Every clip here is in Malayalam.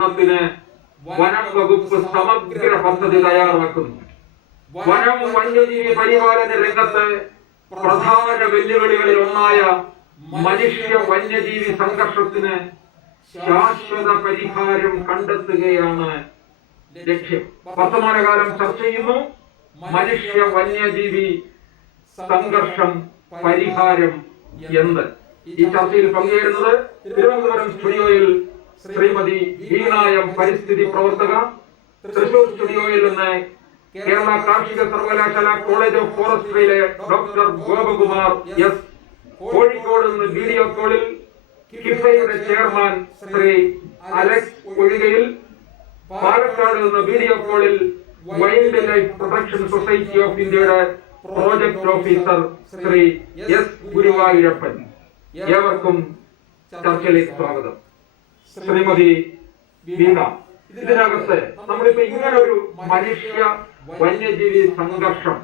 വനം വകുപ്പ് സമഗ്ര പദ്ധതി തയ്യാറാക്കുന്നു. വനം വന്യജീവി പരിപാലന രംഗത്ത് പ്രധാന വെല്ലുവിളികളിൽ ഒന്നായ മനുഷ്യ വന്യജീവി സംഘർഷത്തിന് ശാശ്വത പരിഹാരം കണ്ടെത്തുകയാണ് ലക്ഷ്യം. വർത്തമാനകാലം ചർച്ച ചെയ്യുന്നു മനുഷ്യ വന്യജീവി സംഘർഷം പരിഹാരം എന്ത്. ഈ ചർച്ചയിൽ പങ്കുചേരുന്നത് തിരുവനന്തപുരം സ്റ്റുഡിയോയിൽ ശ്രീമതി വീണായം പരിസ്ഥിതി പ്രവർത്തക, തൃശൂർ സ്റ്റുഡിയോയിൽ നിന്ന് കേരള കാർഷിക സർവകലാശാല കോളേജ് ഓഫ് ഫോറസ്ട്രിയിലെ ഡോക്ടർ ഗോപകുമാർ എസ്, കോഴിക്കോട് നിന്ന് വീഡിയോ കോളിൽ കിഫയുടെ ചെയർമാൻ ശ്രീ അലക്സ് ഒഴികയിൽ, പാലക്കാട് നിന്ന് വീഡിയോ കോളിൽ wildlife protection society of ഇന്ത്യയുടെ project officer Shri S Guruvayurappan. ഏവർക്കും ചർച്ചയിലേക്ക് സ്വാഗതം. ശ്രീമതി വീണ, ഇതിനകത്ത് നമ്മളിപ്പോ ഇങ്ങനെ ഒരു മനുഷ്യ വന്യജീവി സംഘർഷം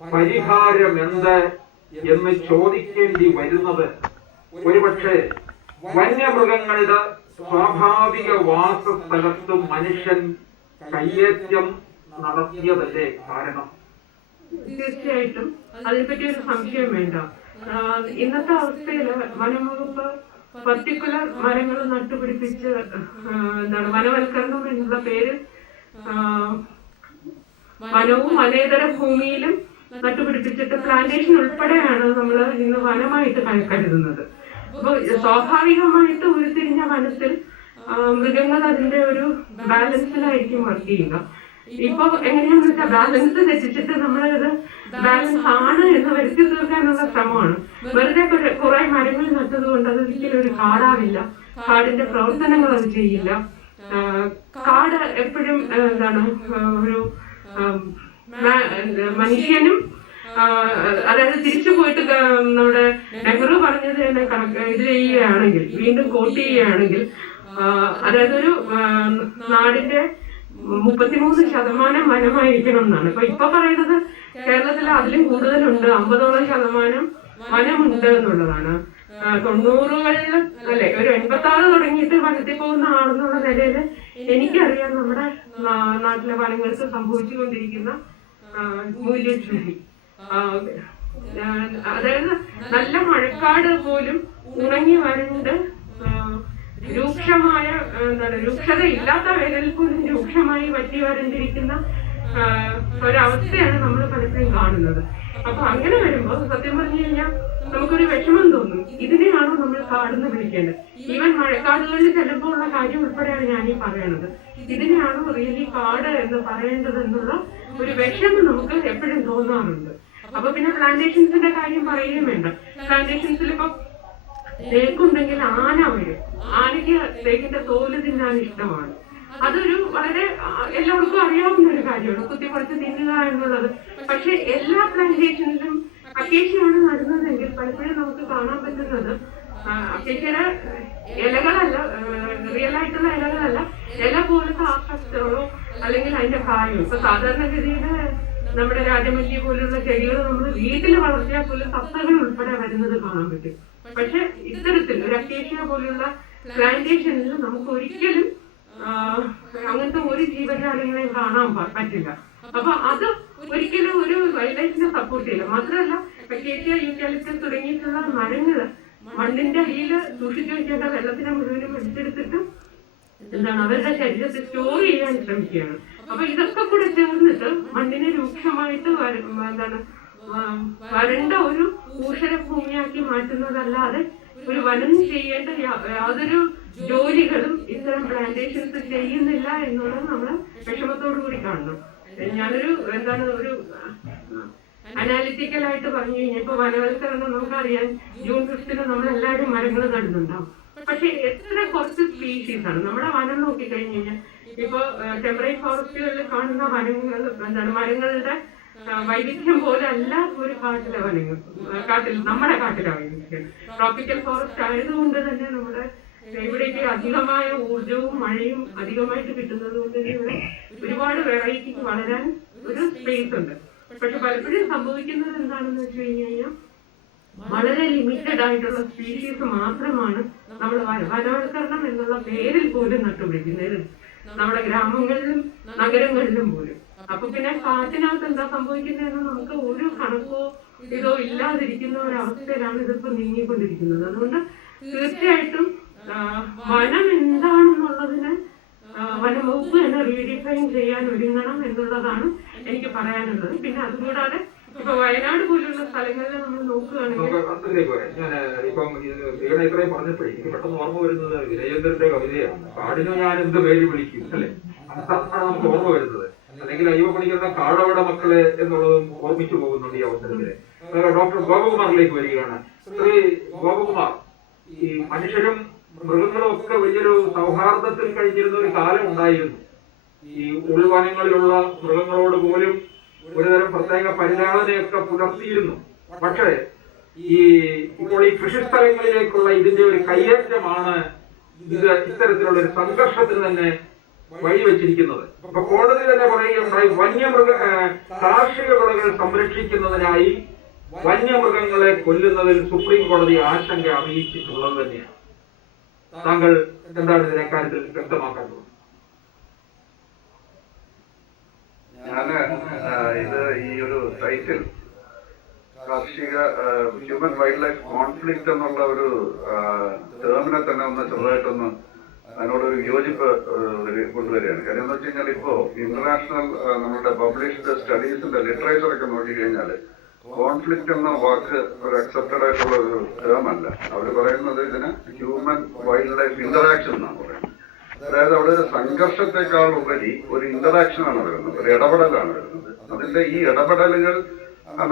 പരിഹാരം എന്ത് എന്ന് ചോദിക്കേണ്ടി വരുന്നത് ഒരുപക്ഷെ വന്യമൃഗങ്ങളുടെ സ്വാഭാവിക വാസസ്ഥലത്ത് മനുഷ്യൻ കയ്യേറ്റം നടത്തിയതല്ലേ കാരണം? തീർച്ചയായിട്ടും അതിനെപ്പറ്റി ഒരു സംശയം വേണ്ട. ഇന്നത്തെ അവസ്ഥയിൽ വനംവകുപ്പ് പർട്ടിക്കുലർ മരങ്ങൾ നട്ടുപിടിപ്പിച്ച് വനവൽക്കരണം എന്നുള്ള പേര് വനവും വനേതര ഭൂമിയിലും നട്ടുപിടിപ്പിച്ചിട്ട് പ്ലാന്റേഷൻ ഉൾപ്പെടെയാണ് നമ്മൾ ഇന്ന് വനമായിട്ട് കരുതുന്നത്. അപ്പോൾ സ്വാഭാവികമായിട്ട് ഉരുത്തിരിഞ്ഞ വനത്തിൽ മൃഗങ്ങൾ അതിന്റെ ഒരു ബാലൻസിലായിരിക്കും വർക്ക് ചെയ്യുക. ഇപ്പൊ എങ്ങനെയാണെന്ന് വെച്ചാൽ ബാലൻസ് തെറ്റിച്ചിട്ട് നമ്മളത് ബാലൻസ് ആണ് എന്ന് വരുത്തി തീർക്കാനുള്ള ശ്രമമാണ്. വെറുതെ കുറെ മരങ്ങൾ നട്ടത് കൊണ്ട് അത് ഒരിക്കലും ഒരു കാടാവില്ല. കാടിന്റെ പ്രവർത്തനങ്ങൾ അത് ചെയ്യില്ല. കാട് എപ്പോഴും ഒരു മനുഷ്യനും, അതായത് തിരിച്ചു പോയിട്ട് നമ്മുടെ നെഹ്റു പറഞ്ഞത് തന്നെ ഇത് ചെയ്യുകയാണെങ്കിൽ, വീണ്ടും കോട്ട് ചെയ്യുകയാണെങ്കിൽ, അതായത് ഒരു നാടിന്റെ 33% വനമായിരിക്കണം എന്നാണ്. ഇപ്പൊ പറയുന്നത് കേരളത്തിൽ അതിലും കൂടുതലുണ്ട്, 50% വനമുണ്ട് എന്നുള്ളതാണ്. 90കളിൽ അല്ലെ ഒരു 86 തുടങ്ങിയിട്ട് വനത്തിൽ പോകുന്ന ആളെന്നുള്ള നിലയിൽ എനിക്കറിയാം നമ്മുടെ നാട്ടിലെ വനങ്ങൾക്ക് സംഭവിച്ചുകൊണ്ടിരിക്കുന്ന മൂല്യച്യുതി. അതായത് നല്ല മഴക്കാട് പോലും ഉണങ്ങി വരണ്ട് രൂക്ഷമായ രൂക്ഷത ഇല്ലാത്ത വേനൽ പോലും രൂക്ഷമായി വറ്റി വരണ്ടിരിക്കുന്ന ഒരവസ്ഥയാണ് നമ്മൾ പലപ്പോഴും കാണുന്നത്. അപ്പൊ അങ്ങനെ വരുമ്പോൾ സത്യം പറഞ്ഞു കഴിഞ്ഞാൽ നമുക്കൊരു വിഷമം തോന്നും. ഇതിനെയാണോ നമ്മൾ കാടെന്ന് വിളിക്കേണ്ടത്? ഈവൻ മഴക്കാടുകളിൽ ചിലപ്പോൾ ഉള്ള കാര്യം ഉൾപ്പെടെയാണ് ഞാൻ ഈ പറയണത്. ഇതിനെയാണോ റിയലി കാട് എന്ന് പറയേണ്ടത് എന്നുള്ള ഒരു വിഷമം നമുക്ക് എപ്പോഴും തോന്നാറുണ്ട്. അപ്പൊ പിന്നെ പ്ലാന്റേഷൻസിന്റെ കാര്യം പറയുകയും വേണ്ട. പ്ലാന്റേഷൻസിൽ ഇപ്പൊ തേക്കുണ്ടെങ്കിൽ ആന വരും. ആനയ്ക്ക് തേക്കിന്റെ തോല് തിന്നാൻ ഇഷ്ടമാണ്. അതൊരു വളരെ എല്ലാവർക്കും അറിയാവുന്ന ഒരു കാര്യമാണ്, കുത്തിപ്പൊളിച്ച് തിന്നുക എന്നുള്ളത്. പക്ഷെ എല്ലാ പ്ലാന്റേഷനിലും അക്കേഷ്യയാണ് നടുന്നതെങ്കിൽ പലപ്പോഴും നമുക്ക് കാണാൻ പറ്റുന്നത് അക്കേഷ്യയുടെ ഇലകളല്ല, റിയൽ ആയിട്ടുള്ള ഇലകളല്ല, ഇല പോലത്തെ ആ സ്ട്രക്ചറോ അല്ലെങ്കിൽ അതിന്റെ കായോ. ഇപ്പൊ സാധാരണഗതിയിൽ നമ്മുടെ രാജമല്ലി പോലുള്ള ചെടികൾ നമ്മൾ വീട്ടിൽ വളർത്തിയാൽ പോലും സസ്തകൾ ഉൾപ്പെടെ വരുന്നത് കാണാൻ പറ്റും. പക്ഷെ ഇത്തരത്തിൽ ഒരു അക്കേഷ്യ പോലുള്ള പ്ലാന്റേഷനിൽ നമുക്ക് ഒരിക്കലും അങ്ങനത്തെ ഒരു ജീവജാലങ്ങളെയും കാണാൻ പറ്റില്ല. അപ്പൊ അത് ഒരിക്കലും ഒരു വൈൽഡ് ലൈഫിനെ സപ്പോർട്ട് ചെയ്യില്ല. മാത്രമല്ല അക്കേഷ്യ, യൂക്കാലിപ്റ്റസ് തുടങ്ങിയിട്ടുള്ള മരങ്ങള് മണ്ണിന്റെ അടിയിൽ സൂക്ഷിച്ചു വെക്കേണ്ട വെള്ളത്തിനെ മുഴുവനും പിടിച്ചെടുത്തിട്ട് അവരുടെ ശരീരത്തെ സ്റ്റോർ ചെയ്യാൻ ശ്രമിക്കുകയാണ്. അപ്പൊ ഇതൊക്കെ കൂടെ ചേർന്നിട്ട് മണ്ണിനെ രൂക്ഷമായിട്ട് വരണ്ട ഒരു ഭൂമിയാക്കി മാറ്റുന്നതല്ലാതെ ഒരു വനം ചെയ്യേണ്ട യാതൊരു ജോലികളും ഇത്തരം പ്ലാന്റേഷൻസ് ചെയ്യുന്നില്ല എന്നുള്ളത് നമ്മൾ വിഷമത്തോടു കൂടി കാണണം. ഞാനൊരു ഒരു അനാലിറ്റിക്കലായിട്ട് പറഞ്ഞു കഴിഞ്ഞാൽ ഇപ്പൊ വനവൽക്കരണം നമുക്കറിയാം, ജൂൺ 5 നമ്മൾ എല്ലാവരും മരങ്ങൾ നടുന്നുണ്ടാവും. പക്ഷെ എത്ര കുറച്ച് സ്പീഷീസ് ആണ് നമ്മുടെ വനം നോക്കിക്കഴിഞ്ഞു കഴിഞ്ഞാൽ. ഇപ്പൊ ടെമ്പറേറ്റ് ഫോറസ്റ്റുകളിൽ കാണുന്ന വനങ്ങൾ മരങ്ങളുടെ വൈവിധ്യം പോലെ അല്ല ഒരു കാട്ടിലെ വനങ്ങൾ. നമ്മുടെ കാട്ടിലെ വൈവിധ്യം ട്രോപ്പിക്കൽ ഫോറസ്റ്റ് ആയതുകൊണ്ട് തന്നെ നമ്മുടെ ഇവിടേക്ക് അധികമായ ഊർജവും മഴയും അധികമായിട്ട് കിട്ടുന്നത് കൊണ്ട് ഇവിടെ ഒരുപാട് വെറൈറ്റിക്ക് വളരാൻ ഒരു സ്പേസ് ഉണ്ട്. പക്ഷെ പലപ്പോഴും സംഭവിക്കുന്നത് എന്താണെന്ന് വെച്ച് കഴിഞ്ഞു കഴിഞ്ഞാൽ വളരെ ലിമിറ്റഡ് ആയിട്ടുള്ള സ്പീഷീസ് മാത്രമാണ് നമ്മൾ വനവൽക്കരണം എന്നുള്ള പേരിൽ പോലും നട്ടുപിടിക്കുന്നത്, നമ്മുടെ ഗ്രാമങ്ങളിലും നഗരങ്ങളിലും പോലും. അപ്പൊ പിന്നെ കാറ്റിനകത്ത് എന്താ സംഭവിക്കുന്നതെന്ന് നമുക്ക് ഒരു കണക്കോ ഇതോ ഇല്ലാതിരിക്കുന്ന ഒരവസ്ഥയിലാണ് ഇതിപ്പോ നീങ്ങിക്കൊണ്ടിരിക്കുന്നത്. അതുകൊണ്ട് തീർച്ചയായിട്ടും വനം എന്താണെന്നുള്ളതിന് വനംവകുപ്പ് തന്നെ റീഡിഫൈൻ ചെയ്യാൻ ഒരുങ്ങണം എന്നുള്ളതാണ് എനിക്ക് പറയാനുള്ളത്. പിന്നെ അതുകൂടാതെ ഇപ്പൊ വയനാട് പോലുള്ള സ്ഥലങ്ങളിൽ നമ്മൾ നോക്കുകയാണെങ്കിൽ ഞാൻ ഇപ്പം ഇത്രയും പറഞ്ഞപ്പോഴേ എനിക്ക് പെട്ടെന്ന് ഓർമ്മ വരുന്നത് വിനയേന്ദ്രന്റെ കവിതയാണ്. കാടിനു ഞാൻ എന്ത് പേര് വിളിക്കും അല്ലെ, അതാണ് നമുക്ക് ഓർമ്മ വരുന്നത്. അല്ലെങ്കിൽ അയ്യോ പണിക്കുന്ന കാടവട മക്കളെ എന്നുള്ളതും ഓർമ്മിച്ചു പോകുന്നുണ്ട് ഈ അവസരത്തില്. ഡോക്ടർ ഗോപകുമാറിലേക്ക് വരികയാണ്. ശ്രീ ഗോപകുമാർ, ഈ മനുഷ്യരും മൃഗങ്ങളും ഒക്കെ വലിയൊരു സൗഹാർദ്ദത്തിൽ കഴിഞ്ഞിരുന്ന ഒരു കാലം ഉണ്ടായിരുന്നു. ഈ ഉൾവനങ്ങളിലുള്ള മൃഗങ്ങളോട് പോലും ഒരുതരം പ്രത്യേക പരിലാളനയൊക്കെ പുലർത്തിയിരുന്നു. പക്ഷേ ഇപ്പോൾ ഈ കൃഷിസ്ഥലങ്ങളിലേക്കുള്ള ഇതിന്റെ ഒരു കയ്യേറ്റമാണ് ഇത് ഇത്തരത്തിലുള്ള ഒരു സംഘർഷത്തിന് തന്നെ വഴിവെച്ചിരിക്കുന്നത്. അപ്പൊ കോടതി തന്നെ പറയുകയുണ്ടായി, കാർഷിക വിളകൾ സംരക്ഷിക്കുന്നതിനായി വന്യമൃഗങ്ങളെ കൊല്ലുന്നതിൽ സുപ്രീം കോടതി ആശങ്ക അറിയിച്ചിട്ടുള്ളത് തന്നെയാണ്. താങ്കൾ എന്താണ് ഇതിനെ കാര്യത്തിൽ വ്യക്തമാക്കേണ്ടത്? ഞാന് ഇത് ഈ ഒരു സൈറ്റിൽ കാർഷിക ഹ്യൂമൻ വൈൽഡ് ലൈഫ് കോൺഫ്ലിക്റ്റ് എന്നുള്ള ഒരു ടേമിനെ തന്നെ ഒന്ന് ചെറുതായിട്ടൊന്ന് അതിനോടൊരു വിയോജിപ്പ് കൊണ്ടുവരികയാണ്. കാര്യം എന്ന് വെച്ച് കഴിഞ്ഞാൽ ഇപ്പോ ഇന്റർനാഷണൽ നമ്മളുടെ പബ്ലിഷ്ഡ് സ്റ്റഡീസിന്റെ ലിറ്ററേച്ചർ ഒക്കെ നോക്കിക്കഴിഞ്ഞാൽ കോൺഫ്ലിക്റ്റ് എന്ന വാക്ക് ഒരു അക്സെപ്റ്റഡ് ആയിട്ടുള്ള ഒരു ടേം അല്ല. അവർ പറയുന്നത് ഇതിന് ഹ്യൂമൻ വൈൽഡ് ലൈഫ് ഇന്ററാക്ഷൻ എന്നാണ് പറയുന്നത്. അതായത് അവിടെ ഒരു സംഘർഷത്തെക്കാൾ ഉപരി ഒരു ഇന്ററാക്ഷൻ ആണ് വരുന്നത്, ഒരു ഇടപെടലാണ് വരുന്നത്. അതിന്റെ ഈ ഇടപെടലുകൾ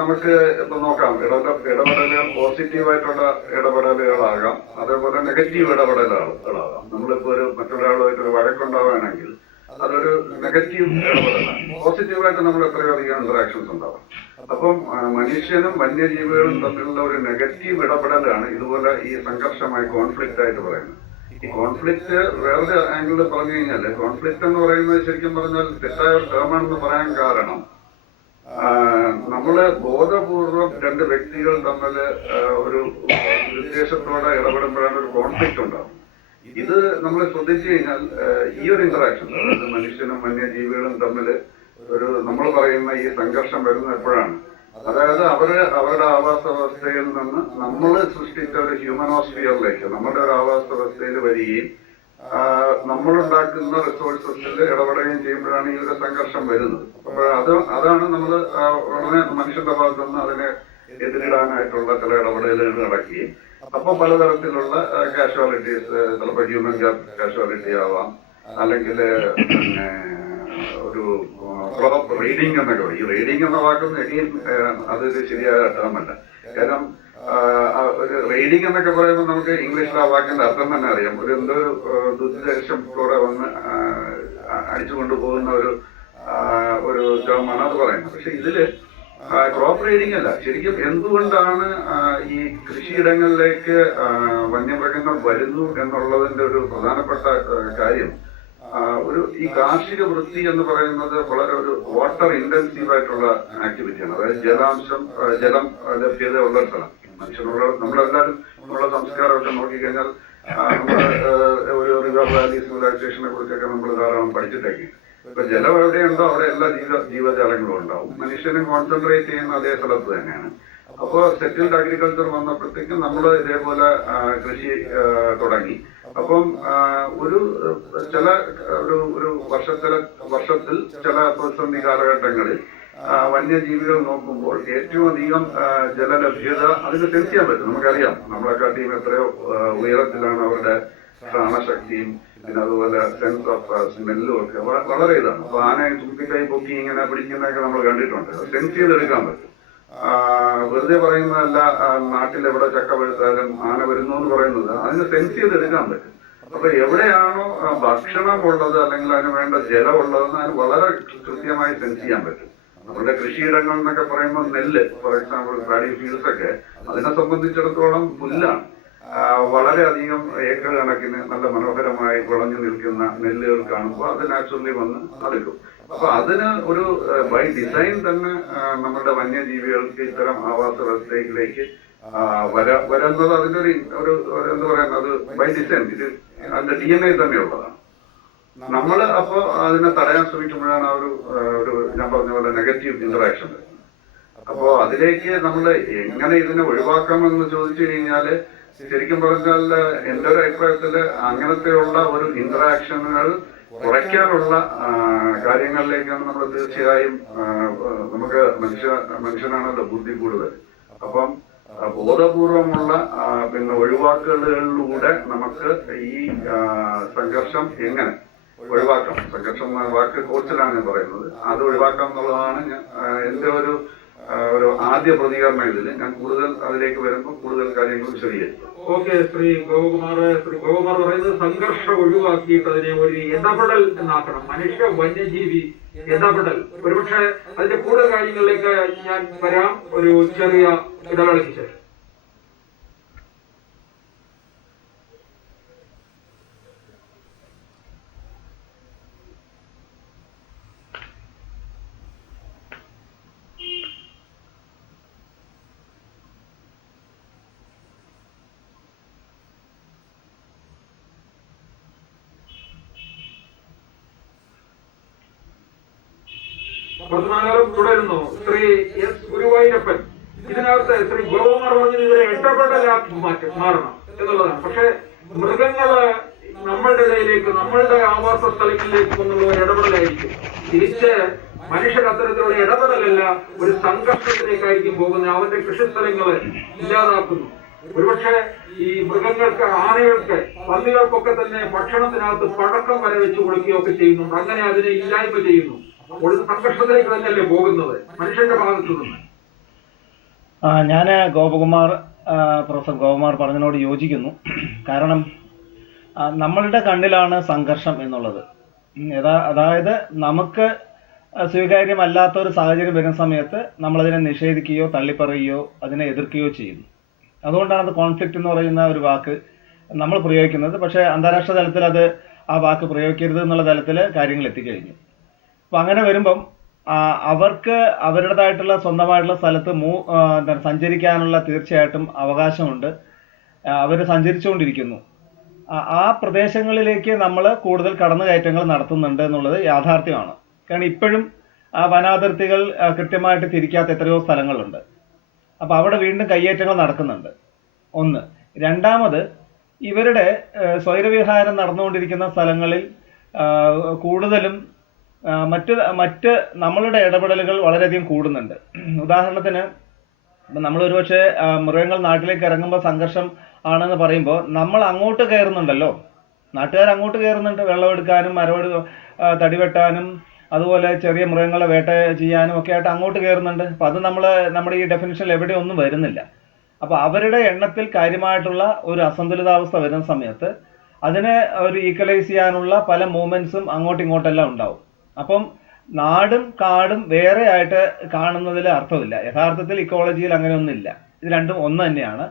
നമുക്ക് ഇപ്പൊ നോക്കാം. ഇടപെടലുകൾ പോസിറ്റീവായിട്ടുള്ള ഇടപെടലുകളാകാം, അതേപോലെ നെഗറ്റീവ് ഇടപെടലുകളാകാം. നമ്മളിപ്പോ ഒരു മറ്റൊരാളുമായിട്ടൊരു വഴക്കുണ്ടാവുകയാണെങ്കിൽ അതൊരു നെഗറ്റീവ് ഇടപെടലാണ്. പോസിറ്റീവായിട്ട് നമ്മൾ എത്രയോ അധികം ഇന്ററാക്ഷൻസ് ഉണ്ടാവാം. അപ്പം മനുഷ്യനും വന്യജീവികളും തമ്മിലുള്ള ഒരു നെഗറ്റീവ് ഇടപെടലാണ് ഇതുപോലെ ഈ സംഘർഷമായി കോൺഫ്ലിക്റ്റ് ആയിട്ട് പറയുന്നത്. ഈ കോൺഫ്ലിക്റ്റ് വേറൊരു ആംഗിളിൽ പറഞ്ഞു കഴിഞ്ഞാൽ കോൺഫ്ലിക്റ്റ് എന്ന് പറയുന്നത് ശരിക്കും പറഞ്ഞാൽ തെറ്റായ ടേമാണെന്ന് പറയാൻ കാരണം നമ്മള് ബോധപൂർവം രണ്ട് വ്യക്തികൾ തമ്മിൽ ഒരു ഉദ്ദേശത്തോടെ ഇടപെടുമ്പോഴാണ് ഒരു കോൺഫ്ലിക്റ്റ് ഉണ്ടാവും. ഇത് നമ്മൾ ശ്രദ്ധിച്ചു കഴിഞ്ഞാൽ ഈ ഒരു ഇന്ററാക്ഷൻ, അതായത് മനുഷ്യനും വന്യജീവികളും തമ്മിൽ ഒരു നമ്മൾ പറയുന്ന ഈ സംഘർഷം വരുന്നത് എപ്പോഴാണ്? അതായത് അവരുടെ ആവാസ വ്യവസ്ഥയിൽ നിന്ന് നമ്മൾ സൃഷ്ടിച്ച ഒരു ഹ്യൂമനോസ്ഫിയറിലേക്ക് നമ്മുടെ ഒരു ആവാസ വ്യവസ്ഥയിൽ വരികയും നമ്മളുണ്ടാക്കുന്ന റിസോഴ്സസിൽ ഇടപെടുകയും ചെയ്യുമ്പോഴാണ് ഈ ഒരു സംഘർഷം വരുന്നത്. അപ്പോൾ അതാണ് നമ്മൾ ഉടനെ മനുഷ്യന്റെ ഭാഗത്തു നിന്ന് അതിനെ എതിരിടാനായിട്ടുള്ള ചില ഇടപെടലുകൾ നടക്കുകയും അപ്പോൾ പലതരത്തിലുള്ള കാഷ്വാലിറ്റീസ്, ചിലപ്പോൾ ഹ്യൂമൻ കാഷ്വാലിറ്റി ആവാം, അല്ലെങ്കിൽ പിന്നെ ഒരു ക്രോപ്പ് റീഡിങ് എന്നൊക്കെ പറയും. ഈ റീഡിങ് എന്ന വാക്കൊന്നും എടിയും അതൊരു ശരിയായ ടേമല്ല. കാരണം ഒരു റീഡിങ് എന്നൊക്കെ പറയുമ്പോൾ നമുക്ക് ഇംഗ്ലീഷിൽ ആ വാക്കിന്റെ അർത്ഥം തന്നെ അറിയാം. ഒരു എന്തോ ദുരുദ്ദേശം കൂടെ വന്ന് അടിച്ചു കൊണ്ടുപോകുന്ന ഒരു ടേമാണ് അത് പറയുന്നത്. പക്ഷെ ഇതില് ക്രോപ്പ് റീഡിംഗ് അല്ല. ശരിക്കും എന്തുകൊണ്ടാണ് ഈ കൃഷിയിടങ്ങളിലേക്ക് വന്യമൃഗങ്ങൾ വരുന്നു എന്നുള്ളതിന്റെ ഒരു പ്രധാനപ്പെട്ട കാര്യം, ഈ കാർഷിക വൃത്തി എന്ന് പറയുന്നത് വളരെ ഒരു വാട്ടർ ഇന്റൻസീവ് ആയിട്ടുള്ള ആക്ടിവിറ്റിയാണ്. അതായത് ജലം ലഭ്യത ഉള്ള സ്ഥലം. നമ്മളെല്ലാവരും നമ്മുടെ സംസ്കാരമൊക്കെ നോക്കിക്കഴിഞ്ഞാൽ നമ്മുടെ ഒരു റിവർ വാലി സിവിലൈസേഷനെ കുറിച്ചൊക്കെ നമ്മൾ ധാരാളം പഠിച്ചിട്ടൊക്കെ. ഇപ്പൊ ജലം എവിടെയുണ്ടോ അവിടെ എല്ലാ ജീവജാലങ്ങളും ഉണ്ടാവും. മനുഷ്യനും കോൺസെൻട്രേറ്റ് ചെയ്യുന്ന അതേ സ്ഥലത്ത് തന്നെയാണ്. അപ്പോൾ സെറ്റിൽഡ് അഗ്രികൾച്ചർ വന്നപ്പോഴത്തേക്കും നമ്മൾ ഇതേപോലെ കൃഷി തുടങ്ങി. അപ്പം ഒരു വർഷത്തിൽ ചില പ്രതിസന്ധി കാലഘട്ടങ്ങളിൽ വന്യജീവികൾ നോക്കുമ്പോൾ ഏറ്റവും അധികം ജലലഭ്യത അതിന് സെൻസ് ചെയ്യാൻ പറ്റും. നമുക്കറിയാം നമ്മളെക്കാട്ടിയും എത്രയോ ഉയരത്തിലാണ് അവരുടെ പ്രാണശക്തിയും പിന്നെ അതുപോലെ സെൻസ് ഓഫ് സ്മെല്ലും ഒക്കെ വളരെ ഇതാണ്. അപ്പൊ ആനയെ തുമ്പിക്കൈ പൊക്കി ഇങ്ങനെ പിടിക്കുന്നതൊക്കെ നമ്മൾ കണ്ടിട്ടുണ്ട്. സെൻസ് ചെയ്തെടുക്കാൻ പറ്റും. വെറുതെ പറയുന്നതല്ല. നാട്ടിലെവിടെ ചക്ക പഴുത്താലും ആന വരുന്നു എന്ന് പറയുന്നത് അതിന് സെൻസ് ചെയ്തെടുക്കാൻ പറ്റും. അപ്പൊ എവിടെയാണോ ഭക്ഷണം ഉള്ളത് അല്ലെങ്കിൽ അതിന് വേണ്ട ജലം ഉള്ളതെന്ന് അതിന് വളരെ കൃത്യമായി സെൻസ് ചെയ്യാൻ പറ്റും. നമ്മുടെ കൃഷിയിടങ്ങൾ എന്നൊക്കെ പറയുമ്പോൾ നെല്ല്, ഫോർ എക്സാമ്പിൾ പാഡി ഫീൽഡ്സ് ഒക്കെ അതിനെ സംബന്ധിച്ചിടത്തോളം പുല്ലാണ്. വളരെയധികം ഏക്കർ കണക്കിന് നല്ല മനോഹരമായി വിളഞ്ഞു നിൽക്കുന്ന നെല്ലുകൾ കാണുമ്പോൾ അത് നാച്ചുറലി വന്ന് അടുക്കും. അപ്പൊ അതിന് ഒരു ബൈ ഡിസൈൻ തന്നെ നമ്മുടെ വന്യജീവികൾക്ക് ഇത്തരം ആവാസ വ്യവസ്ഥയിലേക്ക് വരുന്നത് അതിന്റെ ഒരു എന്താ പറയുക, അത് ബൈ ഡിസൈൻ, ഇത് അതിന്റെ DNA തന്നെയുള്ളതാണ്. നമ്മൾ അപ്പോൾ അതിനെ തടയാൻ ശ്രമിക്കുമ്പോഴാണ് ഒരു ഞാൻ പറഞ്ഞ പോലെ നെഗറ്റീവ് ഇന്ററാക്ഷൻ വരുന്നത്. അപ്പോ അതിലേക്ക് നമ്മൾ എങ്ങനെ ഇതിനെ ഒഴിവാക്കാമെന്ന് ചോദിച്ചു കഴിഞ്ഞാല് ശരിക്കും പറഞ്ഞാൽ എന്റെ ഒരു അഭിപ്രായത്തില് അങ്ങനത്തെയുള്ള ഒരു ഇന്ററാക്ഷനുകൾ കുറയ്ക്കാനുള്ള കാര്യങ്ങളിലേക്കാണ് നമ്മൾ തീർച്ചയായും നമുക്ക് മനുഷ്യനാണല്ലോ ബുദ്ധി കൂടുതൽ. അപ്പം ബോധപൂർവമുള്ള പിന്നെ ഒഴിവാക്കലുകളിലൂടെ നമുക്ക് ഈ സംഘർഷം എങ്ങനെ ഒഴിവാക്കാം, സംഘർഷം എന്ന വാക്ക് കോഴ്സിലാണ് ഞാൻ പറയുന്നത്, അത് ഒഴിവാക്കാം എന്നുള്ളതാണ് എന്റെ ഒരു ആദ്യ പ്രതികരണം. ഇതിൽ ഞാൻ കൂടുതൽ അതിലേക്ക് വരുമ്പോൾ കൂടുതൽ കാര്യങ്ങൾ വിശദീകരിക്കും. ഓക്കെ, ശ്രീ ഗോപകുമാർ പറയുന്നത് സംഘർഷം ഒഴിവാക്കിയിട്ട് അതിനെ ഒരു ഇടപെടൽ എന്നാക്കണം, മനുഷ്യ വന്യജീവി ഇടപെടൽ. ഒരുപക്ഷെ അതിന്റെ കൂടുതൽ കാര്യങ്ങളിലേക്ക് ഞാൻ വരാം ഒരു ചെറിയ ഇടവേളയ്ക്ക് ശേഷം. വർത്തമാനം തുടരുന്നു. ശ്രീ എസ് ഗുരുവായൂരപ്പൻ, ഇതിനകത്ത് ശ്രീ ഗോപകുമാർ പറഞ്ഞത് ഇവരെ ഇടപെടലാക്കി മാറണം എന്നുള്ളതാണ്. പക്ഷെ മൃഗങ്ങള് നമ്മളുടെ ഇടയിലേക്ക്, നമ്മളുടെ ആവാസ സ്ഥലങ്ങളിലേക്ക് വന്നുള്ള ഒരു ഇടപെടലായിരിക്കും. തിരിച്ച് മനുഷ്യർ അത്തരത്തിലുള്ള ഇടപെടലല്ല, ഒരു സംഘർഷത്തിലേക്കായിരിക്കും പോകുന്നത്. അവന്റെ കൃഷിസ്ഥലങ്ങള് ഇല്ലാതാക്കുന്നു. ഒരുപക്ഷെ ഈ മൃഗങ്ങൾക്ക്, ആനകൾക്ക്, പന്നികൾക്കൊക്കെ തന്നെ ഭക്ഷണത്തിനകത്ത് പടക്കം വരെ വെച്ച് കൊടുക്കുകയൊക്കെ ചെയ്യുന്നുണ്ട്. അങ്ങനെ അതിനെ ഇല്ലായ്മ ചെയ്യുന്നു. ഒരു സംഘർഷത്തിലേക്ക് തന്നെയല്ലേ പോകുന്നത് മനുഷ്യന്റെ ഭാഗത്തു നിന്ന്. ഞാൻ പ്രൊഫസർ ഗോപകുമാർ പറഞ്ഞതിനോട് യോജിക്കുന്നു. കാരണം നമ്മളുടെ കണ്ണിലാണ് സംഘർഷം എന്നുള്ളത്. അതായത് നമുക്ക് സ്വീകാര്യമല്ലാത്ത ഒരു സാഹചര്യം വരുന്ന സമയത്ത് നമ്മളതിനെ നിഷേധിക്കുകയോ തള്ളിപ്പറയുകയോ അതിനെ എതിർക്കുകയോ ചെയ്യുന്നു. അതുകൊണ്ടാണ് അത് കോൺഫ്ലിക്റ്റ് എന്ന് പറയുന്ന ഒരു വാക്ക് നമ്മൾ പ്രയോഗിക്കുന്നത്. പക്ഷേ അന്താരാഷ്ട്ര തലത്തിൽ ആ വാക്ക് പ്രയോഗിക്കരുത് എന്നുള്ള തലത്തിൽ കാര്യങ്ങൾ എത്തിക്കഴിഞ്ഞു. അപ്പം അങ്ങനെ വരുമ്പം അവർക്ക് അവരുടേതായിട്ടുള്ള സ്വന്തമായിട്ടുള്ള സ്ഥലത്ത് സഞ്ചരിക്കാനുള്ള തീർച്ചയായിട്ടും അവകാശമുണ്ട്. അവർ സഞ്ചരിച്ചുകൊണ്ടിരിക്കുന്നു. ആ പ്രദേശങ്ങളിലേക്ക് നമ്മൾ കൂടുതൽ കടന്നുകയറ്റങ്ങൾ നടത്തുന്നുണ്ട് എന്നുള്ളത് യാഥാർത്ഥ്യമാണ്. കാരണം ഇപ്പോഴും വനാതിർത്തികൾ കൃത്യമായിട്ട് തിരിക്കാത്ത എത്രയോ സ്ഥലങ്ങളുണ്ട്. അപ്പം അവിടെ വീണ്ടും കയ്യേറ്റങ്ങൾ നടക്കുന്നുണ്ട്. ഒന്ന്. രണ്ടാമത്, ഇവരുടെ സ്വൈരവിഹാരം നടന്നുകൊണ്ടിരിക്കുന്ന സ്ഥലങ്ങളിൽ കൂടുതലും മറ്റ് നമ്മളുടെ ഇടപെടലുകൾ വളരെയധികം കൂടുന്നുണ്ട്. ഉദാഹരണത്തിന് നമ്മൾ ഒരുപക്ഷെ മൃഗങ്ങൾ നാട്ടിലേക്ക് ഇറങ്ങുമ്പോൾ സംഘർഷം ആണെന്ന് പറയുമ്പോൾ നമ്മൾ അങ്ങോട്ട് കയറുന്നുണ്ടല്ലോ, നാട്ടുകാർ അങ്ങോട്ട് കയറുന്നുണ്ട്. വെള്ളമെടുക്കാനും തടി വെട്ടാനും അതുപോലെ ചെറിയ മൃഗങ്ങളെ വേട്ട ചെയ്യാനും ഒക്കെ ആയിട്ട് അങ്ങോട്ട് കയറുന്നുണ്ട്. അപ്പം അത് നമ്മുടെ ഈ ഡെഫിനിഷനിൽ എവിടെ ഒന്നും വരുന്നില്ല. അപ്പോൾ അവരുടെ എണ്ണത്തിൽ കാര്യമായിട്ടുള്ള ഒരു അസന്തുലിതാവസ്ഥ വരുന്ന സമയത്ത് അതിനെ ഒരു ഈക്വലൈസ് ചെയ്യാനുള്ള പല മൂവ്മെന്റ്സും അങ്ങോട്ടും ഇങ്ങോട്ടെല്ലാം ഉണ്ടാവും. അപ്പം നാടും കാടും വേറെ ആയിട്ട് കാണുന്നതിൽ അർത്ഥമില്ല. യഥാർത്ഥത്തിൽ ഇക്കോളജിയിൽ അങ്ങനെയൊന്നുമില്ല. ഇത് രണ്ടും ഒന്ന് തന്നെയാണ്.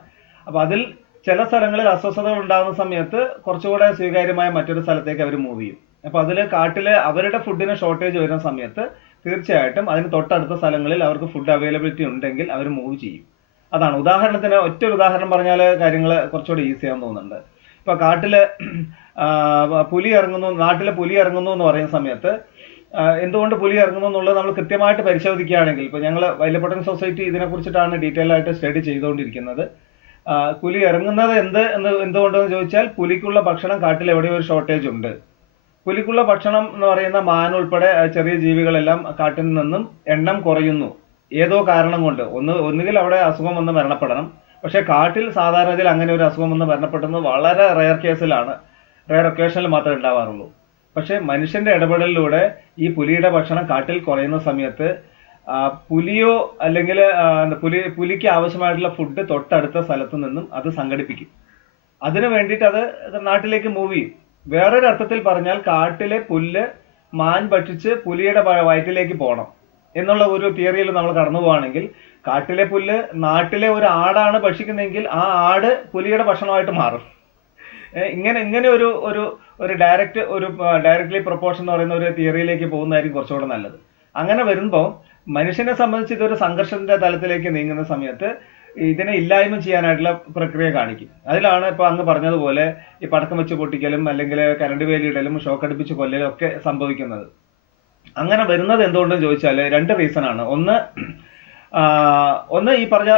അപ്പം അതിൽ ചില സ്ഥലങ്ങളിൽ അസ്വസ്ഥതകൾ ഉണ്ടാകുന്ന സമയത്ത് കുറച്ചുകൂടെ സ്വീകാര്യമായ മറ്റൊരു സ്ഥലത്തേക്ക് അവർ മൂവ് ചെയ്യും. അപ്പം അതിൽ കാട്ടില് അവരുടെ ഫുഡിന് ഷോർട്ടേജ് വരുന്ന സമയത്ത് തീർച്ചയായിട്ടും അതിന് തൊട്ടടുത്ത സ്ഥലങ്ങളിൽ അവർക്ക് ഫുഡ് അവൈലബിലിറ്റി ഉണ്ടെങ്കിൽ അവർ മൂവ് ചെയ്യും. അതാണ്. ഉദാഹരണത്തിന് ഒറ്റൊരു ഉദാഹരണം പറഞ്ഞാൽ കാര്യങ്ങൾ കുറച്ചുകൂടി ഈസിയാന്ന് തോന്നുന്നുണ്ട്. ഇപ്പൊ നാട്ടിലെ പുലി ഇറങ്ങുന്നു എന്ന് പറയുന്ന സമയത്ത് എന്തുകൊണ്ട് പുലി ഇറങ്ങുന്നു എന്നുള്ളത് നമ്മൾ കൃത്യമായിട്ട് പരിശോധിക്കുകയാണെങ്കിൽ, ഇപ്പൊ ഞങ്ങൾ വൈൽഡ് പൊട്ടൻസ് സൊസൈറ്റി ഇതിനെക്കുറിച്ചിട്ടാണ് ഡീറ്റെയിൽ ആയിട്ട് സ്റ്റഡി ചെയ്തുകൊണ്ടിരിക്കുന്നത്. പുലി ഇറങ്ങുന്നത് എന്തുകൊണ്ടെന്ന് ചോദിച്ചാൽ പുലിക്കുള്ള ഭക്ഷണം കാട്ടിൽ എവിടെയോ ഒരു ഷോർട്ടേജ് ഉണ്ട്. പുലിക്കുള്ള ഭക്ഷണം എന്ന് പറയുന്ന മാൻ ഉൾപ്പെടെ ചെറിയ ജീവികളെല്ലാം കാട്ടിൽ നിന്നും എണ്ണം കുറയുന്നു ഏതോ കാരണം കൊണ്ട്. ഒന്നുകിൽ അവിടെ അസുഖം വന്ന് മരണപ്പെടണം. പക്ഷെ കാട്ടിൽ സാധാരണയിൽ അങ്ങനെ ഒരു അസുഖം വന്ന് മരണപ്പെടുന്നത് വളരെ റെയർ ഒക്കേഷനിൽ മാത്രമേ ഉണ്ടാവാറുള്ളൂ. പക്ഷെ മനുഷ്യന്റെ ഇടപെടലിലൂടെ ഈ പുലിയുടെ ഭക്ഷണം കാട്ടിൽ കുറയുന്ന സമയത്ത് പുലിയോ അല്ലെങ്കിൽ പുലിക്ക് ആവശ്യമായിട്ടുള്ള ഫുഡ് തൊട്ടടുത്ത സ്ഥലത്തു നിന്നും അത് സംഘടിപ്പിക്കും. അതിനു വേണ്ടിയിട്ട് അത് നാട്ടിലേക്ക് മൂവ് ചെയ്യും. വേറൊരു അർത്ഥത്തിൽ പറഞ്ഞാൽ കാട്ടിലെ പുല്ല് മാൻ ഭക്ഷിച്ച് പുലിയുടെ വയറ്റിലേക്ക് പോകണം എന്നുള്ള ഒരു തിയറിയിൽ നമ്മൾ കടന്നു പോവുകയാണെങ്കിൽ, കാട്ടിലെ പുല്ല് നാട്ടിലെ ഒരു ആടാണ് ഭക്ഷിക്കുന്നതെങ്കിൽ ആ ആട് പുലിയുടെ ഭക്ഷണമായിട്ട് മാറും. ഇങ്ങനെ ഒരു ഡയറക്ട്ലി പ്രൊപ്പോർഷൻ എന്ന് പറയുന്ന ഒരു തിയറിയിലേക്ക് പോകുന്നതായിരിക്കും കുറച്ചുകൂടെ നല്ലത്. അങ്ങനെ വരുമ്പോൾ മനുഷ്യനെ സംബന്ധിച്ച് ഇതൊരു സംഘർഷത്തിന്റെ തലത്തിലേക്ക് നീങ്ങുന്ന സമയത്ത് ഇതിനെ ഇല്ലായ്മ ചെയ്യാനായിട്ടുള്ള പ്രക്രിയ കാണിക്കും. അതിലാണ് ഇപ്പൊ അങ്ങ് പറഞ്ഞതുപോലെ ഈ പടക്കം വെച്ച് പൊട്ടിക്കലും അല്ലെങ്കിൽ കരണ്ട് വേലിയിടലും ഷോക്ക് അടുപ്പിച്ച് കൊല്ലലും ഒക്കെ സംഭവിക്കുന്നത്. അങ്ങനെ വരുന്നത് എന്തുകൊണ്ടെന്ന് ചോദിച്ചാൽ 2 റീസൺ ആണ്. ഒന്ന് ഈ പറഞ്ഞ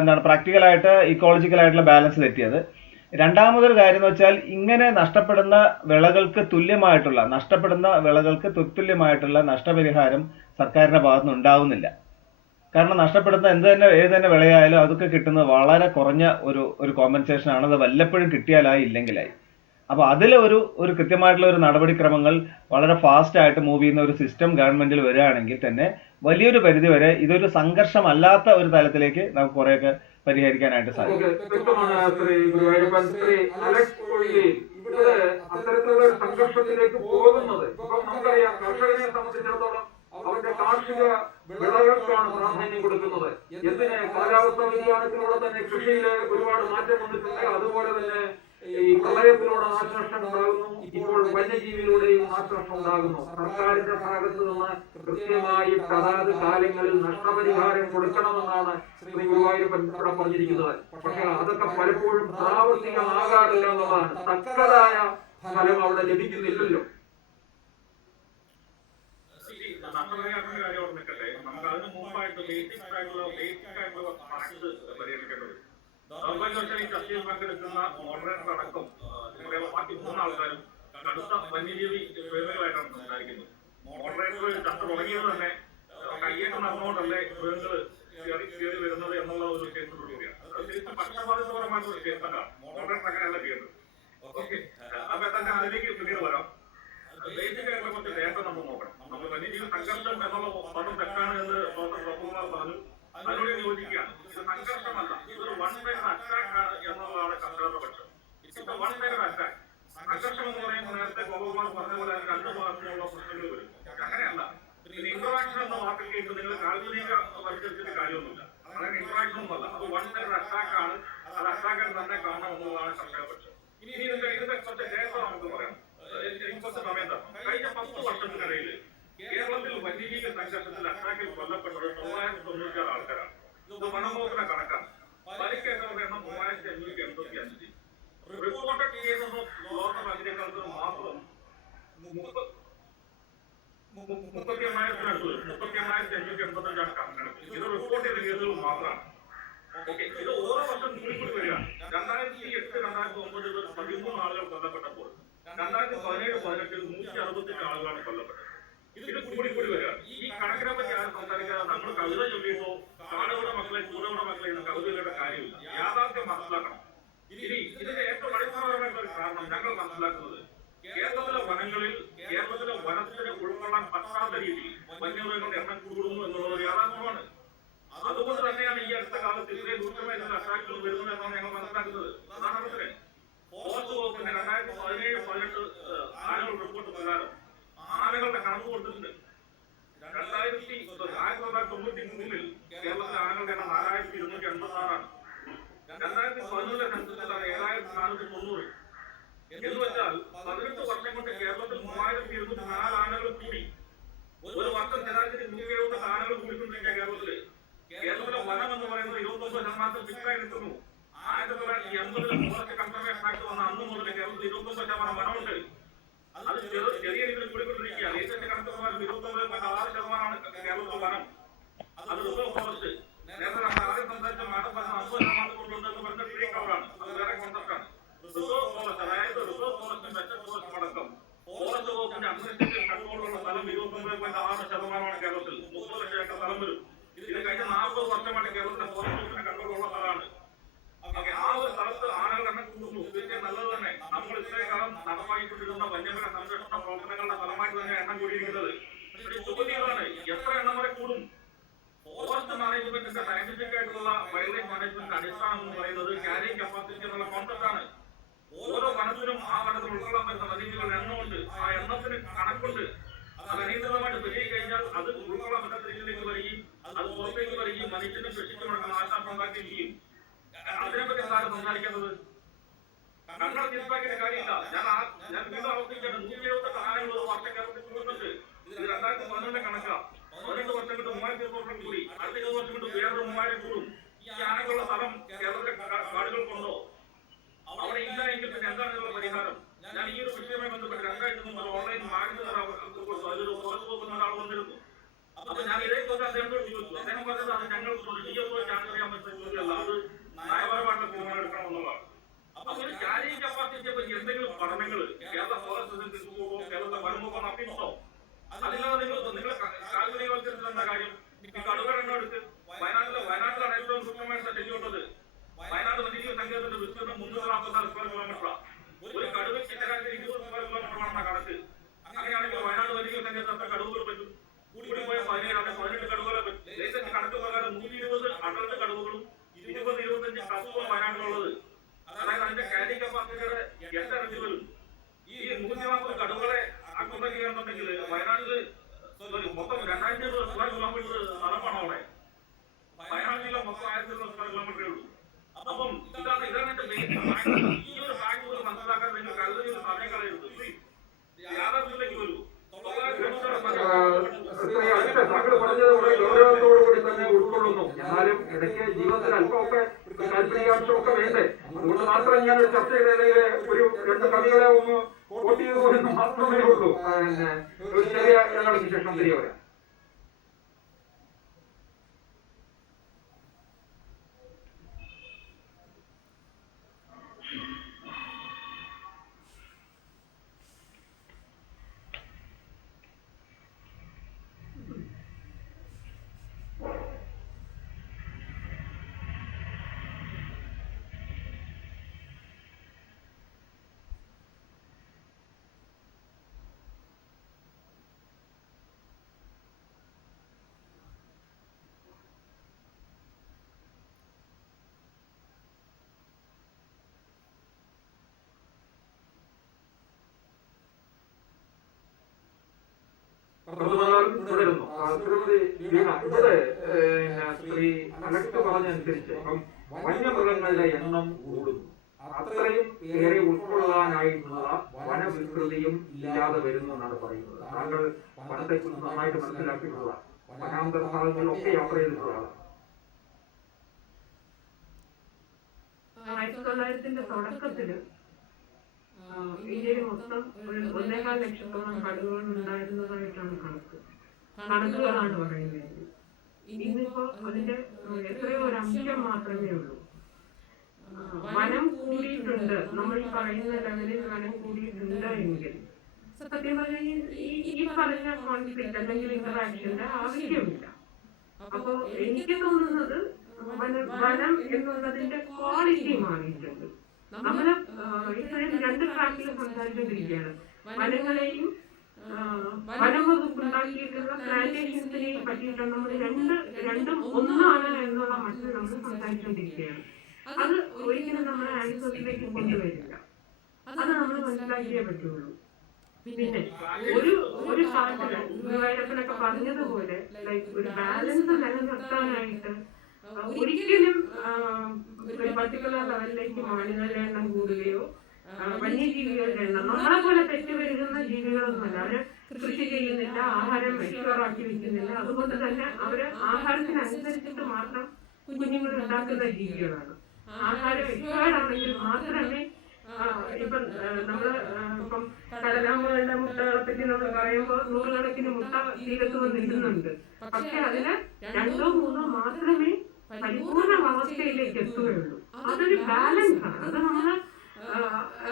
എന്താണ് പ്രാക്ടിക്കലായിട്ട് ഇക്കോളജിക്കൽ ആയിട്ടുള്ള ബാലൻസ് തെറ്റിയത്. രണ്ടാമതൊരു കാര്യം എന്ന് വെച്ചാൽ ഇങ്ങനെ നഷ്ടപ്പെടുന്ന വിളകൾക്ക് തുല്യമായിട്ടുള്ള നഷ്ടപരിഹാരം സർക്കാരിന്റെ ഭാഗത്തുനിന്ന് ഉണ്ടാവുന്നില്ല. കാരണം നഷ്ടപ്പെടുന്ന ഏത് തന്നെ വിളയായാലും അതൊക്കെ കിട്ടുന്നത് വളരെ കുറഞ്ഞ ഒരു കോമ്പൻസേഷൻ ആണ്. അത് വല്ലപ്പോഴും കിട്ടിയാലായി ഇല്ലെങ്കിലായി. അപ്പൊ അതിൽ ഒരു കൃത്യമായിട്ടുള്ള ഒരു നടപടിക്രമങ്ങൾ വളരെ ഫാസ്റ്റ് ആയിട്ട് മൂവ് ചെയ്യുന്ന ഒരു സിസ്റ്റം ഗവൺമെന്റിൽ വരികയാണെങ്കിൽ തന്നെ വലിയൊരു പരിധി വരെ ഇതൊരു സംഘർഷമല്ലാത്ത ഒരു തലത്തിലേക്ക് നമുക്ക് കുറെയൊക്കെ പരിഹരിക്കാനായിട്ട് സാധിക്കും. വ്യക്തമാണ് ശ്രീ ഗുരുവായൂരപ്പൻ. ശ്രീ അലക്സ് കോഴിയെ ഇവിടെ അത്തരത്തിലുള്ള ഒരു സംഘർഷത്തിലേക്ക് പോകുന്നത് ഇപ്പം നമുക്കറിയാം, കർഷകനെ സംബന്ധിച്ചിടത്തോളം അവന്റെ കാർഷിക വിളകൾക്കാണ് പ്രാധാന്യം കൊടുക്കുന്നത്. എന്തിന്? കാലാവസ്ഥാ വ്യതിയാനത്തിലൂടെ തന്നെ കൃഷിയിൽ ഒരുപാട് മാറ്റം വന്നിട്ടുണ്ട്. അതുപോലെ തന്നെ ഈ പ്രളയത്തിലൂടെ നാശനഷ്ടം ഉണ്ടാകുന്നു. ഇപ്പോൾ വന്യജീവിയിലൂടെയും നാശനഷ്ടം ഉണ്ടാകുന്നു. സർക്കാരിന്റെ ഭാഗത്ത് നിന്ന് കൃത്യമായി അതാത് കാലങ്ങളിൽ നഷ്ടപരിഹാരം കൊടുക്കണമെന്നാണ് ശ്രീ ഗുരുവായൂരപ്പൻ ഇവിടെ പറഞ്ഞിരിക്കുന്നത്. പക്ഷെ അതൊക്കെ പലപ്പോഴും പ്രാവർത്തികമാകാറില്ല എന്നുള്ളതാണ്. തക്കതായ ഫലം അവിടെ ലഭിക്കുന്നില്ലല്ലോ. നഷ്ടപരിഹാരത്തിന്റെ കാര്യം ഓർമ്മിക്കട്ടെ, നമുക്ക് അതിന് മുമ്പായിട്ട് ബേസിക് ആയിട്ടുള്ള കണക്ക് പരിഹരിക്കേണ്ടത്. ദൗർഭാഗ്യവശാൽ ഈ ചർച്ചയിൽ പങ്കെടുക്കുന്ന മോഡറേറ്റർ അടക്കം നിങ്ങളുടെ ബാക്കി 3 ആൾക്കാരും കടുത്ത വന്യജീവി പ്രേമികളായിട്ടാണ് സംസാരിക്കുന്നത്. മോഡറേറ്റർ ചർച്ച തുടങ്ങിയത് തന്നെ കയ്യേറ്റം നടന്നുകൊണ്ടല്ലേ മൃഗങ്ങൾ കയറി വരുന്നത് എന്നുള്ള ഒരു കേസിലൂടെയാണ്. അത് ശരിക്കും പക്ഷപാതിത്വപരമായിട്ടുള്ള ഒരു കേസാണ്. മോഡറേറ്റർ അങ്ങനെയല്ല ചെയ്യുന്നത്. ഓക്കെ, അപ്പൊ തന്നെ അതിലേക്ക് പിന്നീട് വരാം. ബേസിക് ആയിട്ടുള്ള കുറച്ച് ഡേറ്റ നമ്മൾ നോക്കണം. നമ്മൾ വന്യജീവി സംഘർഷം എന്നുള്ള പദം തെറ്റാണ് എന്ന് ഡോക്ടർ പ്രഭുകുമാർ പറഞ്ഞു. അതിനോട് യോജിക്കുകയാണ്. ഇത് സംഘർഷമല്ല, ഇതൊരു വൺ സൈഡ് അറ്റാക്ക് ആണ് എന്നുള്ളതാണ് കർഷകരുടെ പക്ഷം. ഇത് വൺ സൈഡ് അറ്റാക്ക്. സംഘർഷം എന്ന് പറയുമ്പോൾ നേരത്തെ പ്രഭുകുമാർ പറഞ്ഞ പോലെ 2 ഭാഗത്തുള്ള പ്രശ്നങ്ങൾ വരും. അങ്ങനെയല്ല. പിന്നെ ഇന്ററാക്ഷൻ എന്ന വാക്കിൽ കേട്ട് നിങ്ങൾ കാൽപ്പനിക പരിചരിച്ചിട്ട് കാര്യമൊന്നുമില്ല. അങ്ങനെ ഇന്ററാക്ഷൻ ഒന്നുമല്ല, അത് വൺ സൈഡ് അറ്റാക്ക് ആണ്. അത് അറ്റാക്കാൻ തന്നെ കാണണം എന്നുള്ളതാണ് കർഷക പക്ഷം. ഇനി ഇതിന്റെ കുറച്ച് ഡേറ്റ നമുക്ക് പറയാം. കുറച്ച് സമയം തരണം. കഴിഞ്ഞ 10 വർഷത്തിനിടയിൽ കേരളത്തിൽ വന്യജീവി സംഘർഷത്തിൽ അറ്റാക്കിൽ കൊല്ലപ്പെട്ടത് 996 ആൾക്കാരാണ്. ഇത് വനംവകുപ്പിന്റെ കണക്കാണ്. പരിക്കേറ്റവരുടെ എണ്ണം 3585. Reported cases of loss of agriculture മാത്രം 38,585 കണക്കാണ്. ഇത് റിപ്പോർട്ട് ചെയ്ത കേസുകൾ മാത്രമാണ്. ഓക്കെ, ഇത് ഓരോ വർഷം കൂടി വരികയാണ്. 2008, 2009 ഇത് 13 ആളുകൾ കൊല്ലപ്പെട്ടപ്പോൾ 2017-18 168 ആളുകളാണ് കൊല്ലപ്പെട്ടത്. ഇത് കൂടി വരികയാണ്. ഈ കണക്കിനെ പറ്റി ആരും സംസാരിക്കാതെ നമ്മൾ കവിത ചൊല്ലിയപ്പോ കാടുകളുടെ മക്കളെ കൂടയുടെ മക്കളെ എന്ന കവിതകളുടെ കാര്യമില്ല. യാഥാർത്ഥ്യം മനസ്സിലാക്കണം. ഇനി ഇതിന്റെ ഏറ്റവും അടിസ്ഥാനപരമായിട്ടുള്ള ഒരു കാരണം ഞങ്ങൾ മനസ്സിലാക്കുന്നത്, കേരളത്തിലെ വനത്തിന് ഉൾക്കൊള്ളാൻ പറ്റാത്ത രീതിയിൽ വന്യമൃഗങ്ങളുടെ എണ്ണം കൂടുന്നു എന്നുള്ളത് ഒരു യാഥാർത്ഥ്യമാണ്. അതുകൊണ്ട് തന്നെയാണ് ഈ അടുത്ത കാലത്ത് ഇത്രയും രൂക്ഷമായിട്ടുള്ള അറ്റാക്കുകൾ വരുന്നത് എന്നാണ് ഞങ്ങൾ മനസ്സിലാക്കുന്നത്. ഉദാഹരണത്തിന് ഫോറസ്റ്റ് വകുപ്പിന്റെ 2017-18 ആനുവൽ റിപ്പോർട്ട് പ്രകാരം ആനകളുടെ കണക്ക് കൊടുത്തിട്ടുണ്ട്. 1993 കേരളത്തിലെ ആനകളുടെ എണ്ണം 4286 2011 സെൻസസിലാണ് 7490. എന്ന് വെച്ചാൽ 18 വർഷം കൊണ്ട് കേരളത്തിൽ 3204 ആനകൾ കൂടി. ഒരു വർഷം ശരാശരി 170 ആനകൾ കൂടിക്കൊണ്ടിരിക്കുക കേരളത്തില്. കേരളത്തിലെ വനം എന്ന് പറയുന്നത് 29% ഫിക്സായി നിൽക്കുന്നു. 1980 ഫോറസ്റ്റ് കൺസർവേഷൻ ആക്ട് വന്ന അന്ന് മുതൽ കേരളത്തിൽ 29% വനമുണ്ട്. അത് ചെറിയ രീതിയിൽ കൂടിക്കൊണ്ടിരിക്കുക. ലേറ്റസ്റ്റ് കണക്ക് പ്രകാരം 29.6% കേരളത്തിലെ വനം. അത് റിസർവ് ഫോറസ്റ്റ്. നേരത്തെ നമ്മൾ ആദ്യം സംസാരിച്ച മാഡം പറഞ്ഞ 50% കൊണ്ടുവന്നെന്ന് പറഞ്ഞ ഫ്രീ കവറാണ്. അത് വേറെ കോൺസെപ്റ്റാണ്. റിസർവ് ഫോറസ്റ്റ്, അതായത് റിസർവ് ഫോറസ്റ്റും വെസ്റ്റേൺ ഫോറസ്റ്റും അടക്കം ഫോറസ്റ്റ് വകുപ്പിന്റെ അഡ്മിനിസ്ട്രേറ്റീവ് കൺട്രോളുള്ള സ്ഥലം 29.6% കേരളത്തിൽ. 30 ലക്ഷം ഏക്കർ സ്ഥലം വരും. ഇത് കഴിഞ്ഞ 40 വർഷമാണ് കേരളത്തിലെ ഫോറസ്റ്റ് വകുപ്പിന്റെ കൺട്രോളുള്ള സ്ഥലമാണ്. ആ ഒരു സ്ഥലത്ത് ആനകളുടെ എണ്ണം കൂടുന്നു. തീർച്ചയായും നല്ലത് തന്നെ. നമ്മൾ ഇത്രയും കാലം നടപ്പാക്കിക്കൊണ്ടിരുന്ന വന്യമൃഗ സംരക്ഷണ പ്രവർത്തനങ്ങളുടെ ഫലമായിട്ട് തന്നെ എണ്ണം കൂടിയിരിക്കുന്നത്. പക്ഷേ ചോദ്യമാണ്, എത്ര എണ്ണം വരെ കൂടും? ഫോറസ്റ്റ് മാനേജ്മെന്റിന്റെ സയന്റിഫിക് ആയിട്ടുള്ള വൈൽഡ് ലൈഫ് മാനേജ്മെന്റ് അടിസ്ഥാനം എന്ന് പറയുന്നത് ക്യാരിങ് കപ്പാസിറ്റി എന്നുള്ള കോൺസെപ്റ്റ് ആണ്. ഓരോ വനത്തിനും ആ വനത്തിൽ ഉൾക്കൊള്ളാൻ പറ്റുന്ന വന്യജീവികളുടെ എണ്ണമുണ്ട്. ആ എണ്ണത്തിന് കണക്കുണ്ട്. അത് അനിയന്ത്രിതമായിട്ട് പെരുകി കഴിഞ്ഞാൽ അത് ഉൾക്കൊള്ളാൻ പറ്റാത്ത രീതിയിലേക്ക് വരികയും അത് പുറത്തേക്ക് വരികയും മനുഷ്യനും കൃഷിക്കും അടക്കം നാശനഷ്ടം ഉണ്ടാക്കുകയും ചെയ്യും. അതിനെപ്പറ്റി എന്താണ് സംസാരിക്കേണ്ടത്? കണ്ണട തീർപ്പാക്കിയ കാര്യമില്ല. ഞാൻ വീണ്ടും ആവർത്തിക്കാണ്, 178 ആനകൾ ഒരു വർഷം കേരളത്തിൽ കൂടുന്നുണ്ട്. ഇത് 2011 കണക്കാ. 18 വർഷം കൊണ്ട് 3200 കൂടി. അടുത്ത 20 വർഷം കൊണ്ട് വേറൊരു 3000 കൂടും. ഈ ആനകളുള്ള ലൈസൻസ് എത്ര കടുവകൾ പറ്റും? കൂടിപ്പോയ 17 കടുവകളെ പറ്റും. ലൈസൻസ് കണക്ക് പ്രകാരം 120 അഡൽട്ട് കടുവകളും 20-25 കസുവ വയനാട്ടിലുള്ളത്. അതായത് അതിന്റെ ക്യാരിങ് കപ്പാസിറ്റിയുടെ 8 ഇരട്ടി വരും. ഈ 140 കടുവകളെ ആക്രമണം ചെയ്യണമെന്നുണ്ടെങ്കിൽ വയനാട്ടില് മൊത്തം 2000 സ്ക്വയർ കിലോമീറ്റർ സ്ഥലമാണ് അവിടെ. വയനാട് ജില്ല മൊത്തം 1000 സ്ക്വയർ കിലോമീറ്ററേ ഉള്ളൂ. അപ്പം ഇതാണ് എന്റെ മെയിൻ ഫാക്ട്. ഈ ഒരു ഫാക്ട് മനസ്സിലാക്കാൻ നിങ്ങൾക്ക് അതിലൊരു സമയം കളയരുത്. യാഥാർത്ഥ്യത്തിലേക്ക് വരൂ. താങ്കൾ പറഞ്ഞത് വളരെ ഗൗരവത്തോടുകൂടി തന്നെ ഉൾക്കൊള്ളുന്നു. എന്നാലും ഇടയ്ക്ക് ജീവിതത്തിൽ അല്പമൊക്കെ താല്പര്യാംശമൊക്കെ വേണ്ടേ? അതുകൊണ്ട് മാത്രം ഞാൻ ഒരു ചർച്ചയുടെ ഇടയിൽ ഒരു 2 കവികളെ ഒന്ന് വോട്ട് ചെയ്തു എന്ന് മാത്രമേ ഉള്ളൂ. ഒരു ചെറിയ ഇടവേളയ്ക്ക് ശേഷം തിരികെ വരാം. തുടരുന്നു. ശ്രീമതി വീണ, ഇവിടെ ശ്രീ അലക്സ് പറഞ്ഞനുസരിച്ച് ഇപ്പം വന്യമൃഗങ്ങളുടെ എണ്ണം കൂടുന്നു. അത്രയും ഏറെ ഉൾക്കൊള്ളാനായിട്ടുള്ള വനവിസ്തൃതിയും ഇല്ലാതെ വരുന്നു എന്നാണ് പറയുന്നത്. താങ്കൾ വനത്തെക്കുറിച്ച് നന്നായിട്ട് മനസ്സിലാക്കിയിട്ടുള്ള വനാന്തര ഭാഗങ്ങളിലൊക്കെ യാത്ര ചെയ്തിട്ടുള്ളതാണ്. 1900-ന്റെ തുടക്കത്തില് ഇന്ത്യയിൽ മൊത്തം ഒരു 1.25 ലക്ഷത്തോളം കടുവകൾ ഉണ്ടായിരുന്നതായിട്ടാണ് കണക്കുകളാണ് പറയുന്നത്. ഇന്നിപ്പോ അതിന്റെ എത്രയോ ഒരു അംശം മാത്രമേ ഉള്ളൂ. വനം കൂടിയിട്ടുണ്ട്, നമ്മൾ ഈ പറയുന്ന ലെവലിൽ വനം കൂടിയിട്ടുണ്ട് എങ്കിൽ സത്യം പറഞ്ഞാൽ ഈ പറഞ്ഞ കോൺഫ്ലിക്റ്റ് അല്ലെങ്കിൽ ഇന്ററാക്ഷന്റെ ആവശ്യമില്ല. അപ്പോ എനിക്ക് തോന്നുന്നത് വനം എന്നുള്ളതിന്റെ ക്വാളിറ്റി മാറിയിട്ടുണ്ട്. നമ്മള് ഇപ്പോഴും 2 ട്രാക്കിൽ സംസാരിച്ചുകൊണ്ടിരിക്കുകയാണ്. വനങ്ങളെയും വനം വകുപ്പ് ഉണ്ടാക്കിയിട്ടുള്ള പ്ലാന്റേഷൻസിനെയും പറ്റിയിട്ടാണ് നമ്മൾ രണ്ടും ഒന്നാണ് എന്നുള്ള മട്ടിൽ നമ്മൾ സംസാരിച്ചുകൊണ്ടിരിക്കുകയാണ്. അത് ഒരിക്കലും നമ്മൾ ആൻസറിലേക്ക് കൊണ്ടുവരില്ല. അത് നമ്മൾ മനസ്സിലാക്കിയേ പറ്റുള്ളൂ. പിന്നെ ഒരു കാട്ടില് ഗുരുവായൂരപ്പനൊക്കെ പറഞ്ഞതുപോലെ ലൈക്ക് ഒരു ബാലൻസ് നിലനിർത്താനായിട്ട് ഒരിക്കലും ഒരു പർട്ടിക്കുലർ ലെവലിലേക്ക് മാനുകളുടെ എണ്ണം കൂടുകയോ വന്യജീവികളുടെ എണ്ണം നമ്മളെ പോലെ തെറ്റുവരുന്ന ജീവികളൊന്നുമല്ല. അവര് കൃഷി ചെയ്യുന്നില്ല, ആഹാരം എക്സ്പ്ലോറാക്കി വെക്കുന്നില്ല. അതുകൊണ്ട് തന്നെ അവര് ആഹാരത്തിനനുസരിച്ചിട്ട് മാത്രം കുഞ്ഞുങ്ങൾ ഉണ്ടാക്കുന്ന ജീവികളാണ്. ആഹാരം എക്സ്പ്ലോറാണെങ്കിൽ മാത്രമേ ഇപ്പം ഇപ്പം കടലാമകളുടെ മുട്ടകളെ പറ്റി നമ്മൾ പറയുമ്പോൾ 100 കണക്കിന് മുട്ട തീരത്ത് വന്നിടുന്നുണ്ട്. പക്ഷെ അതിന് 2-3 മാത്രമേ പരിപൂർണ അവസ്ഥയിലേക്ക് എത്തുകയുള്ളൂ. അതൊരു ബാലൻസ് ആണ്. അത് നമ്മള്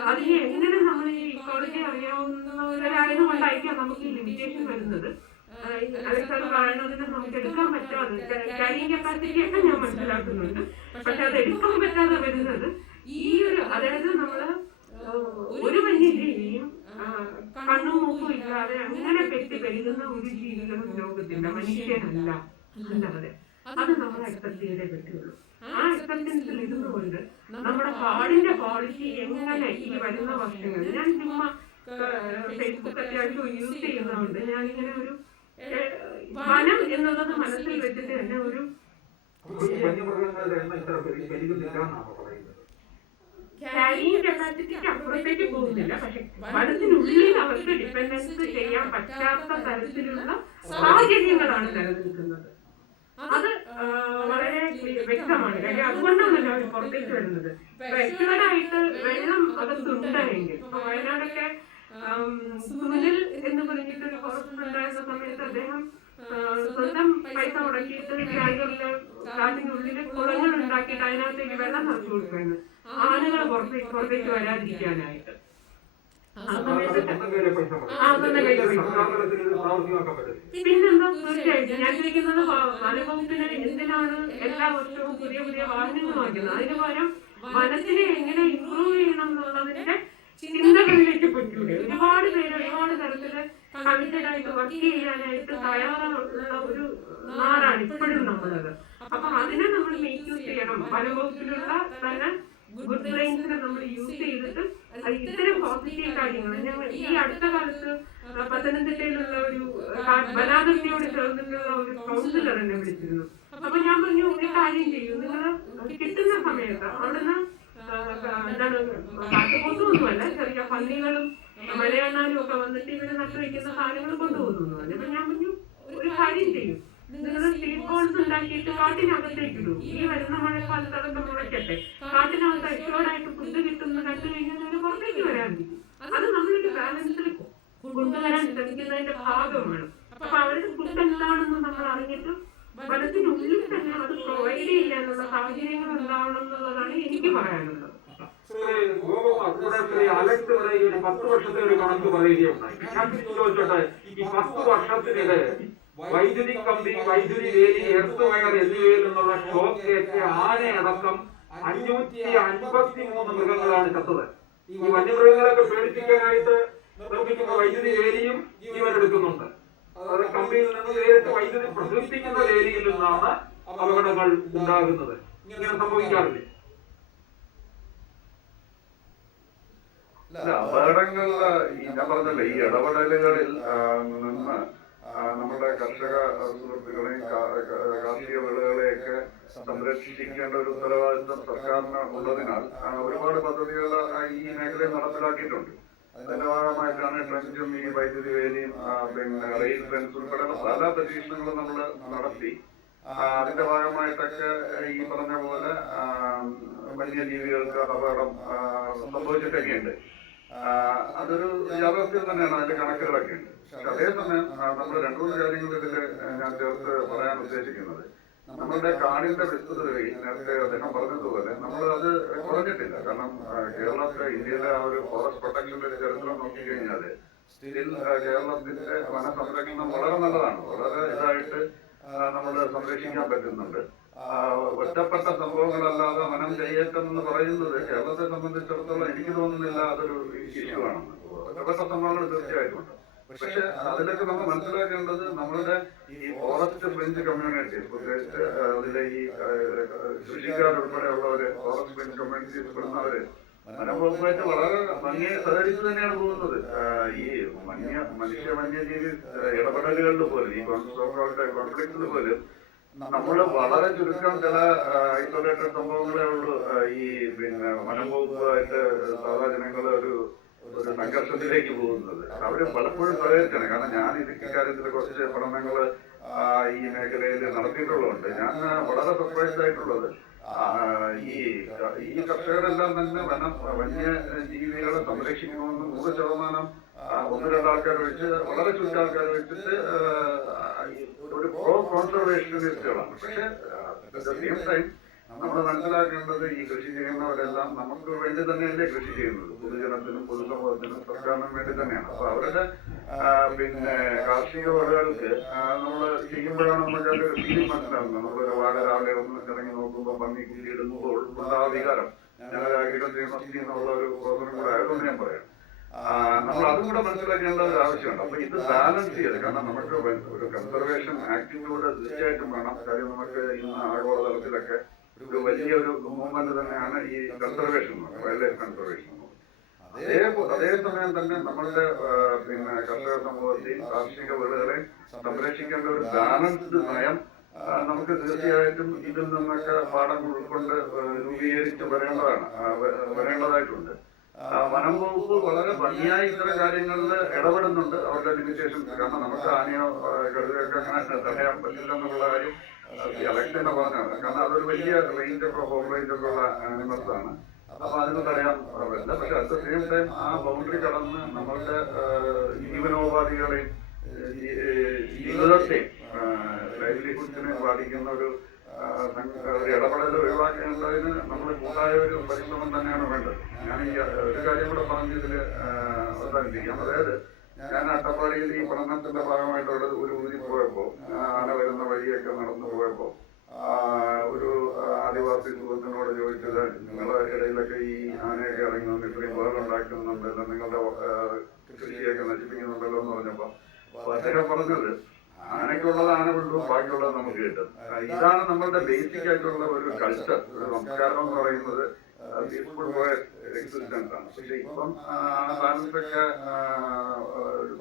അതിനെ എങ്ങനെ നമ്മൾ ഈ ഇക്കോളജി അറിയാവുന്നവരായതുകൊണ്ടായിരിക്കാം നമുക്ക് ഈ ലിമിറ്റേഷൻ വരുന്നത്. അലക്സാണ്ടർ പറയുന്നതിന് നമുക്ക് എടുക്കാൻ പറ്റാതെ ക്യാരിങ് കപ്പാസിറ്റി ഒക്കെ ഞാൻ മനസ്സിലാക്കുന്നുണ്ട്. പക്ഷെ അത് എടുക്കാൻ പറ്റാതെ വരുന്നത് ഈ ഒരു, അതായത് നമ്മള് ഒരു വന്യജീവിയും കണ്ണും മൂക്കും ഇല്ലാതെ അങ്ങനെ പെരുകുന്ന ഒരു ജീവികളും ലോകത്തില്ല, മനുഷ്യനല്ല. അല്ലാതെ അത് നമ്മൾ അക്സെപ്റ്റ് ചെയ്തേ പറ്റുള്ളൂ. ആ അക്സെപ്റ്റൻസിൽ ഇരുന്നുകൊണ്ട് നമ്മുടെ കാടിന്റെ ക്വാളിറ്റി എങ്ങനെ ഈ വരുന്ന വർഷങ്ങളിൽ, ഞാൻ ചുമ്മാ ഫേസ്ബുക്ക് അത്യാവശ്യം യൂസ് ചെയ്യുന്നതുകൊണ്ട് ഞാനിങ്ങനെ ഒരു വനം എന്നുള്ളത് മനസ്സിൽ വെച്ചിട്ട് തന്നെ ഒരു വന്യമൃഗങ്ങളുടെ എണ്ണം ഇത്ര പെരുകുന്നില്ല എന്നാണ് പറയുന്നത്. ക്യാരിങ് കപ്പാസിറ്റിക്ക് അപ്പുറത്തേക്ക് പോകുന്നില്ല. പക്ഷെ വനത്തിനുള്ളിൽ അവർക്ക് ഡിപ്പെൻഡൻസ് ചെയ്യാൻ പറ്റാത്ത തരത്തിലുള്ള സാഹചര്യങ്ങളാണ് നിലനിൽക്കുന്നത്. അത് വളരെ വ്യക്തമാണ്. കാര്യം അതുകൊണ്ടാണല്ലോ അവർ പുറത്തേക്ക് വരുന്നത്. വ്യക്തിപരമായിട്ട് വെള്ളം അകത്തുണ്ടായെങ്കിൽ ഇപ്പൊ വയനാടൊക്കെ സുനിൽ എന്ന് പറഞ്ഞിട്ടൊരു ഫോറസ്റ്റ് ഉണ്ടായിരുന്ന സമയത്ത് അദ്ദേഹം സ്വന്തം പൈസ മുടക്കിയിട്ട് കാട്ടിനുള്ളില് കുളങ്ങൾ ഉണ്ടാക്കിയിട്ട് അതിനകത്തേക്ക് വെള്ളം നിറച്ചു കൊടുക്കുകയാണ് ആളുകൾ പുറത്തേക്ക് വരാതിരിക്കാനായിട്ട്. പിന്നെന്താ, തീർച്ചയായിട്ടും ഞാൻ ചോദിക്കുന്നത് വനവകുപ്പിന് എന്തിനാണ് എല്ലാ വർഷവും പുതിയ വാഹനങ്ങൾ വാങ്ങിക്കുന്നത്? അതിന് പകരം വനത്തിനെ എങ്ങനെ ഇംപ്രൂവ് ചെയ്യണം എന്നുള്ളതിന്റെ ചിന്തകളിലേക്ക് പറ്റൂടെ? ഒരുപാട് പേര് ഒരുപാട് തരത്തില് കമ്മിറ്റഡ് ആയിട്ട് വർക്ക് ചെയ്യാനായിട്ട് തയ്യാറുള്ള ഒരു നാടാണ് ഇപ്പോഴും നമ്മളത്. അപ്പൊ അതിനെ നമ്മൾ മേക്ക് യൂസ് ചെയ്യണം. പല വകുപ്പിലുള്ള തന്നെ ഗുഡ് ബ്രെയിൻസിനെ നമ്മൾ യൂസ് ചെയ്തിട്ട് ഇത്തരം പോസിറ്റീവ് കാര്യങ്ങൾ. ഞങ്ങൾ ഈ അടുത്ത കാലത്ത് പത്തനംതിട്ടയിലുള്ള ഒരു ബനാദർശിയോട് ചേർന്നിട്ടുള്ള ഒരു കൗൺസിലർ എന്നെ വിളിച്ചിരുന്നു. അപ്പൊ ഞാൻ പറഞ്ഞു, ഒരു കാര്യം ചെയ്യൂ, നിങ്ങൾ കിട്ടുന്ന സമയത്ത് അവിടുന്ന് എന്താണ് കാട്ടുപോത്തൊന്നുമല്ല, ചെറിയ പന്നികളും മലയണ്ണാനും ഒക്കെ വന്നിട്ട് ഇവിടെ നട്ടുവയ്ക്കുന്ന സാധനങ്ങൾ കൊണ്ടുപോകുന്നു. അപ്പൊ ഞാൻ പറഞ്ഞു, ഒരു കാര്യം ചെയ്യും, നിങ്ങൾ സ്ട്രീറ്റ് ബോൾസ് ഉണ്ടാക്കിയിട്ട് കാട്ടിനകത്തേക്ക് ഇടും. ഈ വരുന്ന മഴക്കാലത്ത് അതൊക്കെ മുളയ്ക്കട്ടെ. കാട്ടിനകത്ത് അഷ്യോർഡായിട്ട് ഫുഡ് കിട്ടുന്ന കണ്ടു കഴിഞ്ഞാൽ നിങ്ങൾ പുറത്തേക്ക് വരാതിരിക്കും. അത് നമ്മളൊരു ബാലൻസിൽ കൊണ്ടുവരാൻ ശ്രമിക്കുന്നതിന്റെ ഭാഗമാണ്. അപ്പൊ അവരുടെ ഫുഡ് എന്താണെന്ന് നമ്മൾ അറിഞ്ഞിട്ട് മനസ്സിനുള്ളിൽ തന്നെ അത് പ്രൊവൈഡ് ചെയ്യാനുള്ള സാഹചര്യങ്ങൾ ഉണ്ടാവണം എന്നുള്ളതാണ് എനിക്ക് പറയാനുള്ളത്. അലക്സ് ഇവിടെ ഈ ഒരു 10 വർഷത്തെ ഒരു കണക്ക് പറയുകയുണ്ടായി. ഞാൻ ചോദിച്ചോട്ടെ, ഈ 10 വർഷത്തിനിടെ വൈദ്യുതി കമ്പി, വൈദ്യുതി വേലി, എർത്ത് വയർ എന്നിവയിൽ നിന്നുള്ള ഷോക്ക് ഏറ്റ് ആനയടക്കം 553 മൃഗങ്ങളാണ് ചത്തത്. ഈ വന്യമൃഗങ്ങളൊക്കെ പേടിപ്പിക്കാനായിട്ട് നിർമ്മിക്കുന്ന വൈദ്യുതി വേലിയും ജീവനെടുക്കുന്നുണ്ട്. അത് കമ്പിയിൽ നിന്ന് നേരിട്ട് വൈദ്യുതി പ്രസരിപ്പിക്കുന്ന വേലിയിൽ നിന്നാണ് അപകടങ്ങൾ ഉണ്ടാകുന്നത്. ഇങ്ങനെ സംഭവിക്കാറില്ലേ? അപകടങ്ങളുടെ ഞാൻ പറഞ്ഞല്ലേ, ഈ ഇടപെടലുകളിൽ നിന്ന് നമ്മുടെ കർഷക സുഹൃത്തുക്കളെയും കാർഷിക വിളകളെയൊക്കെ സംരക്ഷിക്കേണ്ട ഒരു ഉത്തരവാദിത്വം സർക്കാരിന് ഉള്ളതിനാൽ ഒരുപാട് പദ്ധതികൾ ഈ മേഖലയിൽ നടപ്പിലാക്കിയിട്ടുണ്ട്. അതിന്റെ ഭാഗമായിട്ടാണ് ട്രെഞ്ചും ഈ വൈദ്യുതി വേലിയും പിന്നെ റെയിൽ ഫെൻസ് ഉൾപ്പെടെയുള്ള പല പരീക്ഷണങ്ങളും നമ്മൾ നടത്തി. അതിന്റെ ഭാഗമായിട്ടൊക്കെ ഈ പറഞ്ഞ പോലെ വന്യജീവികൾക്ക് അപകടം സംഭവിച്ചിട്ടൊക്കെയുണ്ട്. അതൊരു യാഥാർത്ഥ്യം തന്നെയാണ്, അതിന്റെ കണക്കുകളൊക്കെ ഉണ്ട്. പക്ഷെ അതേസമയം നമ്മൾ 2-3 കാര്യങ്ങൾ ഇതിൽ ഞാൻ ചേർത്ത് പറയാൻ ഉദ്ദേശിക്കുന്നത്, നമ്മളുടെ കാടിന്റെ വിസ്തൃതി നേരത്തെ അദ്ദേഹം പറഞ്ഞതുപോലെ നമ്മൾ അത് കുറഞ്ഞിട്ടില്ല. കാരണം കേരളത്തിലെ ഇന്ത്യയിലെ ആ ഒരു ഫോറസ്റ്റ് പ്രൊട്ടക്ഷന്റെ ചരിത്രം നോക്കിക്കഴിഞ്ഞാൽ സ്റ്റിൽ കേരളത്തിന്റെ വനസംരക്ഷണം വളരെ നല്ലതാണ്. വളരെ ഇതായിട്ട് നമ്മൾ സംരക്ഷിക്കാൻ പറ്റുന്നുണ്ട്. ഒറ്റപ്പെട്ട സംഭവങ്ങളല്ലാതെ വനം കയ്യേറ്റം എന്ന് പറയുന്നത് കേരളത്തെ സംബന്ധിച്ചിടത്തോളം എനിക്ക് തോന്നുന്നില്ല അതൊരു ഇഷ്യൂ ആണെന്ന്. ഒറ്റപ്പെട്ട സംഭവങ്ങൾ തീർച്ചയായിട്ടും ഉണ്ട്. പക്ഷെ അതിലൊക്കെ നമ്മൾ മനസ്സിലാക്കേണ്ടത് നമ്മളുടെ ഈ ഫോറസ്റ്റ് ഫ്രഞ്ച് കമ്മ്യൂണിറ്റി, പ്രത്യേകിച്ച് അതിലെ ഈ കൃഷിക്കാരുൾപ്പെടെയുള്ളവര്, ഫോറസ്റ്റ് ഫ്രഞ്ച് കമ്മ്യൂണിറ്റീസ് പെടുന്നവര് വനംവകുപ്പായിട്ട് വളരെ ഭംഗിയെ സഹകരിച്ച് തന്നെയാണ് പോകുന്നത്. ഈ മനുഷ്യ വന്യജീവി ഇടപെടലുകളിൽ പോലും, ഈ കോൺഫ്ലിക്റ്റിൽ പോലും നമ്മൾ വളരെ ചുരുക്കം ചില ഐസൊലേറ്റഡ് സംഭവങ്ങളേ ഉള്ളൂ ഈ പിന്നെ വനംവകുപ്പായിട്ട് സാധാരണ ജനങ്ങൾ ഒരു സംഘർഷത്തിലേക്ക് പോകുന്നത്. അവര് പലപ്പോഴും സഹകരിച്ചാണ്. കാരണം ഞാൻ ഇക്കാര്യത്തിൽ കുറച്ച് പഠനങ്ങൾ ഈ മേഖലയിൽ നടത്തിയിട്ടുള്ളതുകൊണ്ട് ഞാൻ വളരെ സർപ്രൈസ്ഡ് ആയിട്ടുള്ളത്, ഈ കർഷകരെല്ലാം തന്നെ വന്യജീവികളെ സംരക്ഷിക്കണമെന്ന് 100% 1-2 ആൾക്കാർ വെച്ച്, വളരെ ചുരുക്കം ആൾക്കാർ വെച്ചിട്ട് ഒരു പ്രോ കോൺസർവേഷനിസ്റ്റുകളാണ്. പക്ഷെ സെയിം ടൈം നമ്മൾ മനസ്സിലാക്കേണ്ടത്, ഈ കൃഷി ചെയ്യുന്നവരെല്ലാം നമുക്ക് വേണ്ടി തന്നെയല്ലേ കൃഷി ചെയ്യുന്നത്, പൊതുജനത്തിനും പൊതുസമൂഹത്തിനും സർക്കാരിനും വേണ്ടി തന്നെയാണ്. അപ്പൊ അവരുടെ പിന്നെ കാർഷിക വിളകൾക്ക് നമ്മൾ ചെയ്യുമ്പോഴാണ് നമുക്ക് അതിന്റെ ഒരു ഫീലിംഗ് മനസ്സിലാകുന്നത്. നമ്മളൊരു വാഴ രാവിലെ ഒന്ന് ഇറങ്ങി നോക്കുമ്പോൾ പന്നി കുഴിയിടുമ്പോൾ ഉള്ള ആ വികാരം, ഞങ്ങളുടെ അഗ്രികൾച്ചർ യൂണിവേഴ്സിറ്റി എന്നുള്ള ഒരു പ്രോഗ്രാം കൂടെ ആയതുകൊണ്ട് ഞാൻ പറയാം, നമ്മൾ അതും കൂടെ മനസ്സിലാക്കേണ്ട ഒരു ആവശ്യമുണ്ട്. അപ്പൊ ഇത് ബാലൻസ് ചെയ്ത്, കാരണം നമുക്ക് ഒരു കൺസർവേഷൻ ആക്ടിലൂടെ തീർച്ചയായിട്ടും വേണം. കാര്യം നമുക്ക് ഇന്ന് ആഗോള തലത്തിലൊക്കെ ഒരു വലിയൊരു മൂവ്മെന്റ് തന്നെയാണ് ഈ കൺസർവേഷൻ, വൈൽഡ് ലൈഫ് കൺസർവേഷൻ. അതേസമയം തന്നെ നമ്മളുടെ പിന്നെ കർഷക സമൂഹത്തെയും കാർഷിക വിളകളെ സംരക്ഷിക്കേണ്ട ഒരു ബാലൻസ്ഡ് നയം നമുക്ക് തീർച്ചയായിട്ടും ഇതിൽ നിന്നൊക്കെ പാഠങ്ങൾ ഉൾക്കൊണ്ട് രൂപീകരിച്ച് വരേണ്ടതായിട്ടുണ്ട്. വനം വകുപ്പ് വളരെ ഭംഗിയായി ഇത്തരം കാര്യങ്ങളിൽ ഇടപെടുന്നുണ്ട്. അവരുടെ ലിമിറ്റേഷൻസ്, കാരണം നമുക്ക് ആനയോ കടുവയൊക്കെ അങ്ങനെ തടയാൻ പറ്റില്ല എന്നുള്ള കാര്യം ഇലക്ഷൻ തന്നെ പറഞ്ഞാണ്. കാരണം അതൊരു വലിയ റേഞ്ചൊക്കെ ഹോം റേഞ്ചൊക്കെ ഉള്ള ആനിമൽസ് ആണ്. അപ്പൊ അതിന് തടയാൻ പറ്റില്ല. പക്ഷെ അറ്റ് ദ സെയിം ടൈം ആ ബൗണ്ടറി കടന്ന് നമ്മളുടെ ജീവനോപാധികളെയും ജീവിതത്തെയും ലൈവ്ലിഹുഡിനെ ബാധിക്കുന്ന ഒരു ഇടപെടൽ ഒഴിവാക്കേണ്ടതിന് നമ്മൾ കൂട്ടായ ഒരു പരിശ്രമം തന്നെയാണ് വേണ്ടത്. ഞാൻ ഈ ഒരു കാര്യം കൂടെ പറഞ്ഞതിൽ അവസാനിപ്പിക്കാം. അതായത് ഞാൻ അട്ടപ്പാടിയിൽ ഈ പഠനത്തിന്റെ ഭാഗമായിട്ടുള്ള ഒരു ഊരി പോയപ്പോ, ആന വരുന്ന വഴിയൊക്കെ നടന്നു പോയപ്പോ ഒരു ആദിവാസി സുഹൃത്തിനോട് ചോദിച്ചത്, നിങ്ങളുടെ ഇടയിലൊക്കെ ഈ ആനയൊക്കെ ഇറങ്ങി വന്ന് ഇത്രയും വേറുണ്ടാക്കുന്നുണ്ടല്ലോ, നിങ്ങളുടെ കൃഷിയൊക്കെ നശിപ്പിക്കുന്നുണ്ടല്ലോ എന്ന് പറഞ്ഞപ്പോ അപ്പൊ അദ്ദേഹം പറഞ്ഞത് ആനയ്ക്കുള്ളത് ആന കൊണ്ടും ബാക്കിയുള്ളത് നമുക്ക് കിട്ടും. ഇതാണ് നമ്മളുടെ ബേസിക് ആയിട്ടുള്ള ഒരു കൾച്ചർ, ഒരു സംസ്കാരം എന്ന് പറയുന്നത് പീസ്ഫുൾ എക്സിസ്റ്റൻസ് ആണ്. പക്ഷെ ഇപ്പം ബാലൻസ് ഒക്കെ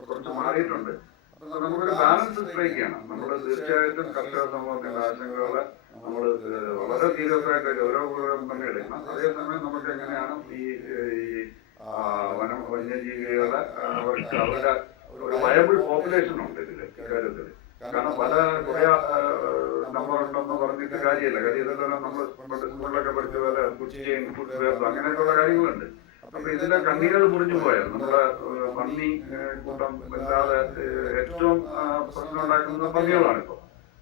കുറച്ച് മാറിയിട്ടുണ്ട്. അപ്പൊ നമുക്കൊരു ബാലൻസ് സ്ട്രൈക്ക് ചെയ്യണം. നമ്മൾ തീർച്ചയായിട്ടും കർഷക സമൂഹത്തിന്റെ ആശങ്കകളെ നമ്മൾ വളരെ സീരിയസ് ആയിട്ട് ഗൗരവപൂർവ്വം തന്നെ എടുക്കണം. അതേസമയം നമുക്ക് എങ്ങനെയാണ് ഈ വന്യജീവികളെ അവർക്ക് അവരുടെ ഒരു വയബിൾ പോപ്പുലേഷൻ ഉണ്ട് ഇതില് ഇക്കാര്യത്തിൽ. കാരണം കുറെ നമ്പർ ഉണ്ടെന്ന് പറഞ്ഞിട്ട് കാര്യമില്ല. കാര്യം ഇതെല്ലാം നമ്മൾ സ്കൂളിലൊക്കെ പഠിച്ച പോലെ കുച്ചിയും കുട്ടിവേർത്തും അങ്ങനെയൊക്കെയുള്ള കാര്യങ്ങളുണ്ട്. അപ്പൊ ഇതിന്റെ കണ്ണികൾ മുറിഞ്ഞു പോയാൽ നമ്മുടെ പന്നി കൂട്ടം വല്ലാതെ ഏറ്റവും പ്രശ്നം ഉണ്ടാക്കുന്നത് പന്നികളാണ്. ഇപ്പൊ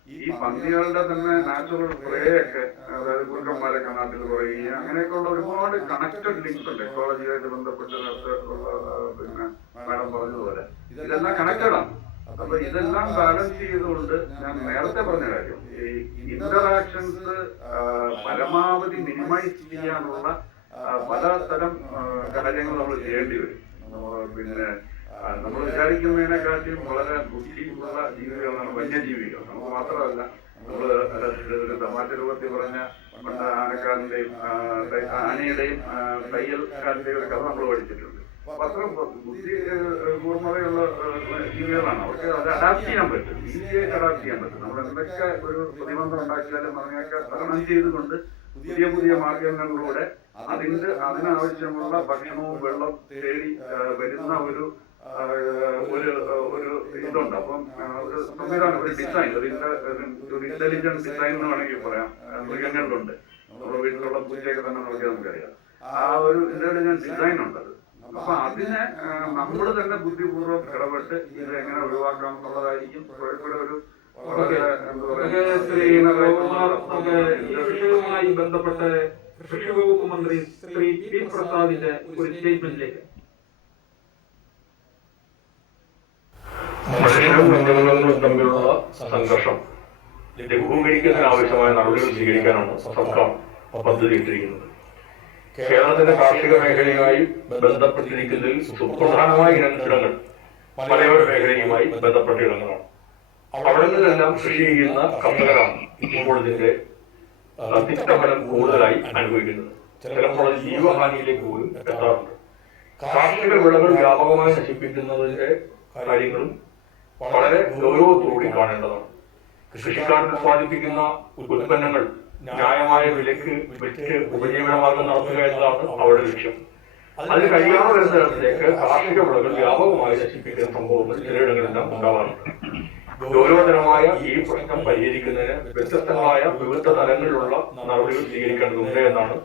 ഈ പന്നികളുടെ തന്നെ നാച്ചുറൽ പ്രേയൊക്കെ, അതായത് കുറുക്കന്മാരൊക്കെ നാട്ടിൽ കുറയുകയും അങ്ങനെയൊക്കെയുള്ള ഒരുപാട് കണക്റ്റഡ് ലിങ്ക്സ് ഉണ്ട് എക്കോളജിയായിട്ട് ബന്ധപ്പെട്ട് നേരത്തെ പിന്നെ മാഡം പറഞ്ഞതുപോലെ ഇതെല്ലാം കണക്റ്റഡ് ആണ്. അപ്പൊ ഇതെല്ലാം ബാലൻസ് ചെയ്തുകൊണ്ട് ഞാൻ നേരത്തെ പറഞ്ഞ കാര്യം, ഈ ഇന്ററാക്ഷൻസ് പരമാവധി മിനിമൈസ് ചെയ്യാനുള്ള പലതരം കാര്യങ്ങൾ നമ്മൾ ചെയ്യേണ്ടി വരും. പിന്നെ നമ്മൾ വിചാരിക്കുന്നതിനെക്കാട്ടിയും വളരെ ബുദ്ധിമുട്ടുള്ള ജീവികളാണ് വന്യജീവികൾ. നമുക്ക് മാത്രമല്ല, നമ്മള് ഒരു തമാശ രൂപത്തിൽ പറഞ്ഞ പണ്ട് ആനയുടെയും തയ്യൽക്കാരന്റെയും ഒരു കഥ നമ്മൾ പഠിച്ചിട്ടുണ്ട്. അപ്പൊ അത്ര ബുദ്ധി കൂർമ്മതയുള്ള ജീവികളാണ്. അവർക്ക് അത് അഡാപ്റ്റ് ചെയ്യാൻ പറ്റും, ഈസിയായിട്ട് അഡാപ്റ്റ് ചെയ്യാൻ പറ്റും. നമ്മൾ എന്തൊക്കെ ഒരു പ്രതിബന്ധം ഉണ്ടാക്കിയാലും അതിനെയൊക്കെ തരണം ചെയ്തുകൊണ്ട് പുതിയ പുതിയ മാർഗങ്ങളിലൂടെ അതിനാവശ്യമുള്ള ഭക്ഷണവും വെള്ളം തേടി വരുന്ന ഒരു ഇതുണ്ട്. അപ്പം ഒരു സംവിധാനം, ഒരു ഡിസൈൻ, ഒരു ഇന്റലിജന്റ് ഡിസൈൻ എന്ന് വേണമെങ്കിൽ പറയാം മൃഗങ്ങളിലുണ്ട്. നമ്മുടെ വീട്ടിലുള്ള പൂച്ചയൊക്കെ തന്നെ നോക്കിയാൽ നമുക്കറിയാം. ആ ഒരു ഇന്റലിജന്റ് ഡിസൈൻ ഉണ്ടത്. അപ്പൊ അതിനെ നമ്മൾ തന്നെ ബുദ്ധിപൂർവ്വം ഇടപെട്ട് ഇത് എങ്ങനെ ഒഴിവാക്കാം എന്നുള്ളതായിരിക്കും കുറെ ഒരു കൃഷിയുമായി ബന്ധപ്പെട്ട് കൃഷി വകുപ്പ് മന്ത്രി ശ്രീ പി പ്രസാദിന്റെ ഒരു സ്റ്റേറ്റ്മെന്റിലേക്ക്. മനുഷ്യരും വന്യമൃഗങ്ങളും തമ്മിലുള്ള സംഘർഷം ലഘൂകരിക്കുന്നതിന് ആവശ്യമായ നടപടികൾ സ്വീകരിക്കാനാണ് സർക്കാർ പദ്ധതി ഇട്ടിരിക്കുന്നത്. കേരളത്തിന്റെ കാർഷിക മേഖലയുമായി ബന്ധപ്പെട്ടിരിക്കുന്നതിൽ സുപ്രധാനമായ ഇനങ്ങൾ മലയോര മേഖലയുമായി ബന്ധപ്പെട്ട ഇടങ്ങളാണ്. അവിടെ നിന്നെല്ലാം കൃഷി ചെയ്യുന്ന കർഷകരാണ് ഇപ്പോൾ ഇതിന്റെ തിക്തഫലം കൂടുതലായി അനുഭവിക്കുന്നത്. ചിലപ്പോൾ അത് ജീവഹാനിയിലേക്ക് പോലും എത്താറുണ്ട്. കാർഷിക വിളകൾ വ്യാപകമായി നശിപ്പിക്കുന്നതിന്റെ കാര്യങ്ങളും വളരെ ഗൗരവത്തോടെ കാണേണ്ടതാണ്. കൃഷിക്കാർ ഉത്പാദിപ്പിക്കുന്ന ഉൽപ്പന്നങ്ങൾ ന്യായമായ വിലക്ക് വിറ്റ് ഉപജീവനമാർഗം നടത്തുക എന്നതാണ് അവരുടെ ലക്ഷ്യം. അതിന് കഴിയാതെ വരുന്ന തരത്തിലേക്ക് കാർഷിക വിളകൾ വ്യാപകമായി നശിപ്പിക്കുന്ന സംഭവങ്ങൾ ചിലയിടങ്ങളെല്ലാം ഉണ്ടാവാറുണ്ട്. ഗൗരവതരമായ ഈ പ്രശ്നം പരിഹരിക്കുന്നതിന് വ്യത്യസ്തങ്ങളായ വിവിധ തലങ്ങളിലുള്ള നടപടികൾ സ്വീകരിക്കേണ്ടതുണ്ട് എന്നാണ്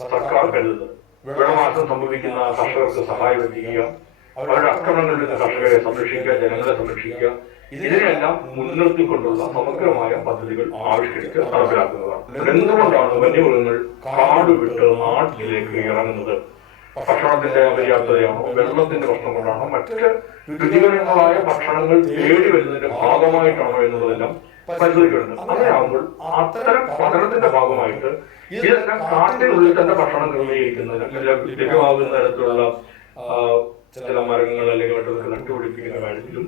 സർക്കാർ കരുതുന്നത്. വിളനാശം സംഭവിക്കുന്ന കർഷകർക്ക് സഹായം എത്തിക്കുക, അവരുടെ ആക്രമണങ്ങളിൽ നിന്ന് കർഷകരെ സംരക്ഷിക്കുക, ജനങ്ങളെ സംരക്ഷിക്കുക, ഇതിനെല്ലാം മുൻനിർത്തിക്കൊണ്ടുള്ള സമഗ്രമായ പദ്ധതികൾ ആവിഷ്കരിച്ച് നടപ്പിലാക്കുന്നതാണ്. എന്തുകൊണ്ടാണ് വന്യമൃഗങ്ങൾ കാട് വിട്ട് നാട്ടിലേക്ക് ഇറങ്ങുന്നത്? ഭക്ഷണത്തിന്റെ അപര്യാപ്തതയാണോ, വെള്ളത്തിന്റെ പ്രശ്നം കൊണ്ടാണോ, മറ്റ് രുചികരങ്ങളായ ഭക്ഷണങ്ങൾ തേടി വരുന്നതിന്റെ ഭാഗമായിട്ടാണോ എന്നുള്ളതെല്ലാം പരിശോധിക്കുന്നുണ്ട്. അങ്ങനെയാകുമ്പോൾ അത്തരം പഠനത്തിന്റെ ഭാഗമായിട്ട് ഇതെല്ലാം കാട്ടിനുള്ളിൽ തന്നെ ഭക്ഷണം ക്രമീകരിക്കുന്നതിന് ലഭ്യമാകുന്ന തരത്തിലുള്ള ചില മരങ്ങൾ അല്ലെങ്കിൽ മറ്റൊക്കെ നട്ടുപിടിപ്പിക്കുന്ന കാര്യത്തിലും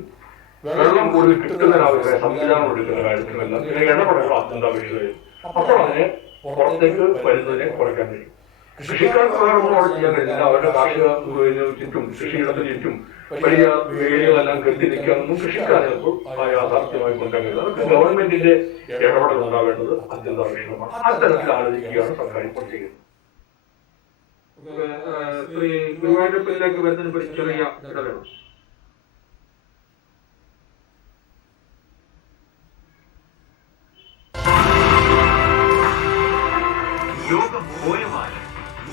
വെള്ളം കൂടുതൽ കിട്ടുന്നതിനാവശ്യമായ സംവിധാനം എടുക്കുന്ന കാര്യത്തിലുമെല്ലാം ഇതിന് ഇടപെടലുകൾ അത്യന്താപേക്ഷിതയും. അപ്പോൾ അതിനെ പുറത്തേക്ക് വരുന്നതിനെ കുറയ്ക്കാൻ കഴിയും. കൃഷിക്കാർക്ക് വേറൊന്നും ചെയ്യാൻ കഴിയില്ല. അവരുടെ കാർഷിക ചുറ്റും കൃഷിയിടത്തിന് ചുറ്റും വലിയ വേലികളെല്ലാം കെട്ടി നിൽക്കാനൊന്നും കൃഷിക്കാർക്ക് യാഥാർത്ഥ്യമായി കൊണ്ടുവരാൻ കഴിയില്ല. അതൊക്കെ ഗവൺമെന്റിന്റെ ഇടപെടൽ ഉണ്ടാവേണ്ടത് അത്യന്താപേക്ഷിതമാണ്. അത്തരത്തിൽ ആലോചിക്കുകയാണ് സർക്കാർ ഇപ്പോൾ ചെയ്യുന്നത്. ശ്രീ ഗുരുവായൂരപ്പനിലേക്ക് വരുന്നതിന് ഒരു ചെറിയ ഇടവേള. ലോകം ഓരോ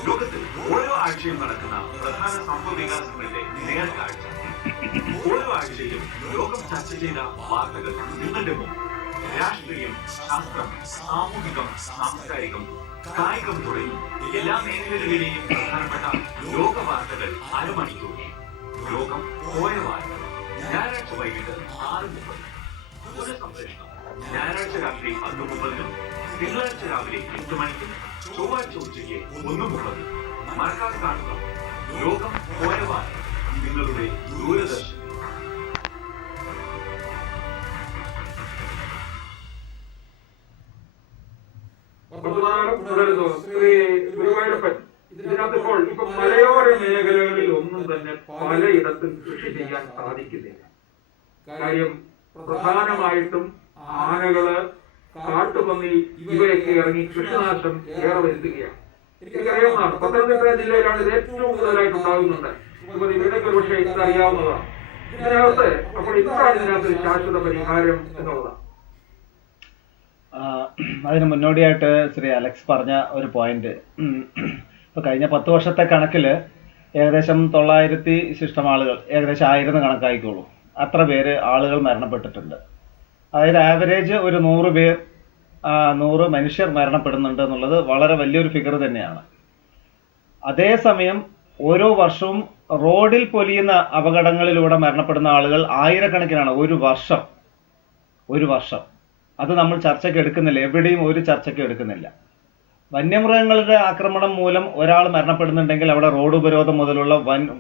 ലോകത്തിൽ ഓരോ ആഴ്ചയും നടക്കുന്ന പ്രധാന സംഭവ വികാസങ്ങളുടെ നേർക്കാഴ്ച. ഓരോ ആഴ്ചയും ലോകം ചർച്ച ചെയ്ത വാർത്തകൾ നിങ്ങളുടെ മുമ്പ്. രാഷ്ട്രീയം, ശാസ്ത്രം, സാമൂഹികം, സാംസ്കാരികം, കായികം തുടങ്ങി എല്ലാ മേഖലകളിലെയും പ്രധാനപ്പെട്ട ലോക വാർത്തകൾ അരമണിക്കൂർ. ലോകം ഓരോ വാർത്ത. ഞായറാഴ്ച വൈകിട്ട് 6:30. പുനഃസംപ്രേഷണം ഞായറാഴ്ച രാത്രി 10:30, തിങ്കളാഴ്ച രാവിലെ 8 മണിക്കും, ചൊവ്വാഴ്ച ഉച്ചയ്ക്ക് 1:30. മറക്കാതെ കാണുക ലോകം ഓരോ വാർത്ത നിങ്ങളുടെ ദൂരദർശൻ. വർത്തമാനം തുടരുന്നു. ശ്രീ ഗുരുവായൂരപ്പൻ, ഇതിനകത്ത് ഇപ്പൊ മലയോര മേഖലകളിൽ ഒന്നും തന്നെ പലയിടത്തും കൃഷി ചെയ്യാൻ സാധിക്കുന്നില്ല. കാര്യം പ്രധാനമായിട്ടും ആനകള്, കാട്ടുപന്നി ഇവയൊക്കെ ഇറങ്ങി കൃഷിനാശം ഏറെ വരുത്തുകയാണ്. എനിക്കറിയാവുന്നതാണ്, പത്തനംതിട്ട ജില്ലയിലാണ് ഇത് ഏറ്റവും കൂടുതലായിട്ട് ഉണ്ടാകുന്നുണ്ട്. ഇവിടേക്ക് പക്ഷേ ഇതറിയാവുന്നതാണ്. ഇതിനകത്ത് അപ്പോൾ ഇതാണ് ഇതിനകത്ത് ശാശ്വത പരിഹാരം എന്നുള്ളതാണ്. അതിന് മുന്നോടിയായിട്ട് ശ്രീ അലക്സ് പറഞ്ഞ ഒരു പോയിന്റ്, ഇപ്പൊ കഴിഞ്ഞ 10 വർഷത്തെ കണക്കിൽ ഏകദേശം 900 ശിഷ്ടം ആളുകൾ, ഏകദേശം 1000 കണക്കായിക്കോളൂ, അത്ര പേര് ആളുകൾ മരണപ്പെട്ടിട്ടുണ്ട്. അതായത് ആവറേജ് ഒരു 100 മനുഷ്യർ മരണപ്പെടുന്നുണ്ട് എന്നുള്ളത് വളരെ വലിയൊരു ഫിഗർ തന്നെയാണ്. അതേസമയം ഓരോ വർഷവും റോഡിൽ പൊലിയുന്ന അപകടങ്ങളിലൂടെ മരണപ്പെടുന്ന ആളുകൾ ആയിരക്കണക്കിനാണ് ഒരു വർഷം. അത് നമ്മൾ ചർച്ചയ്ക്ക് എടുക്കുന്നില്ല, എവിടെയും ഒരു ചർച്ചയ്ക്ക് എടുക്കുന്നില്ല. വന്യമൃഗങ്ങളുടെ ആക്രമണം മൂലം ഒരാൾ മരണപ്പെടുന്നുണ്ടെങ്കിൽ അവിടെ റോഡ് ഉപരോധം മുതലുള്ള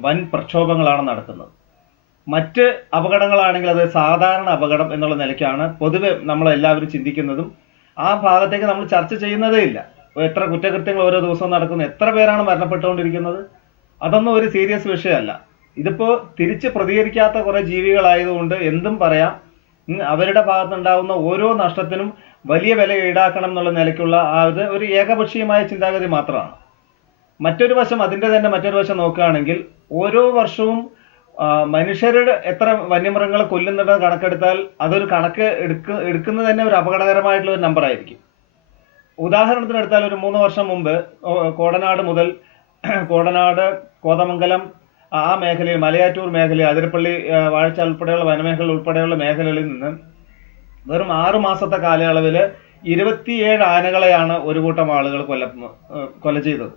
വൻ പ്രക്ഷോഭങ്ങളാണ് നടക്കുന്നത്. മറ്റ് അപകടങ്ങളാണെങ്കിൽ അത് സാധാരണ അപകടം എന്നുള്ള നിലയ്ക്കാണ് പൊതുവെ നമ്മളെല്ലാവരും ചിന്തിക്കുന്നതും. ആ ഭാഗത്തേക്ക് നമ്മൾ ചർച്ച ചെയ്യുന്നതേ ഇല്ല. എത്ര കുറ്റകൃത്യങ്ങൾ ഓരോ ദിവസവും നടക്കുന്നു, എത്ര പേരാണ് മരണപ്പെട്ടുകൊണ്ടിരിക്കുന്നത്, അതൊന്നും ഒരു സീരിയസ് വിഷയമല്ല. ഇതിപ്പോ തിരിച്ച് പ്രതികരിക്കാത്ത കുറെ ജീവികളായതുകൊണ്ട് എന്തും പറയാം. അവരുടെ ഭാഗത്തുണ്ടാകുന്ന ഓരോ നഷ്ടത്തിനും വലിയ വില ഈടാക്കണം എന്നുള്ള നിലയ്ക്കുള്ള അത് ഒരു ഏകപക്ഷീയമായ ചിന്താഗതി മാത്രമാണ്. അതിന്റെ തന്നെ മറ്റൊരു വശം നോക്കുകയാണെങ്കിൽ ഓരോ വർഷവും മനുഷ്യരുടെ എത്ര വന്യമൃഗങ്ങളെ കൊല്ലുന്നുണ്ട് കണക്കെടുത്താൽ അതൊരു കണക്ക് എടുക്കുന്നത് തന്നെ ഒരു അപകടകരമായിട്ടുള്ള ഒരു നമ്പർ ആയിരിക്കും. ഉദാഹരണത്തിന് എടുത്താൽ ഒരു 3 വർഷം മുമ്പ് കോടനാട്, കോതമംഗലം ആ മേഖലയിൽ, മലയാറ്റൂർ മേഖലയിൽ, അതിരപ്പള്ളി, വാഴച്ചാൽ ഉൾപ്പെടെയുള്ള വനമേഖല ഉൾപ്പെടെയുള്ള മേഖലകളിൽ നിന്ന് വെറും 6 മാസത്തെ കാലയളവിൽ 27 ആനകളെയാണ് ഒരു കൂട്ടം ആളുകൾ കൊല ചെയ്തത്,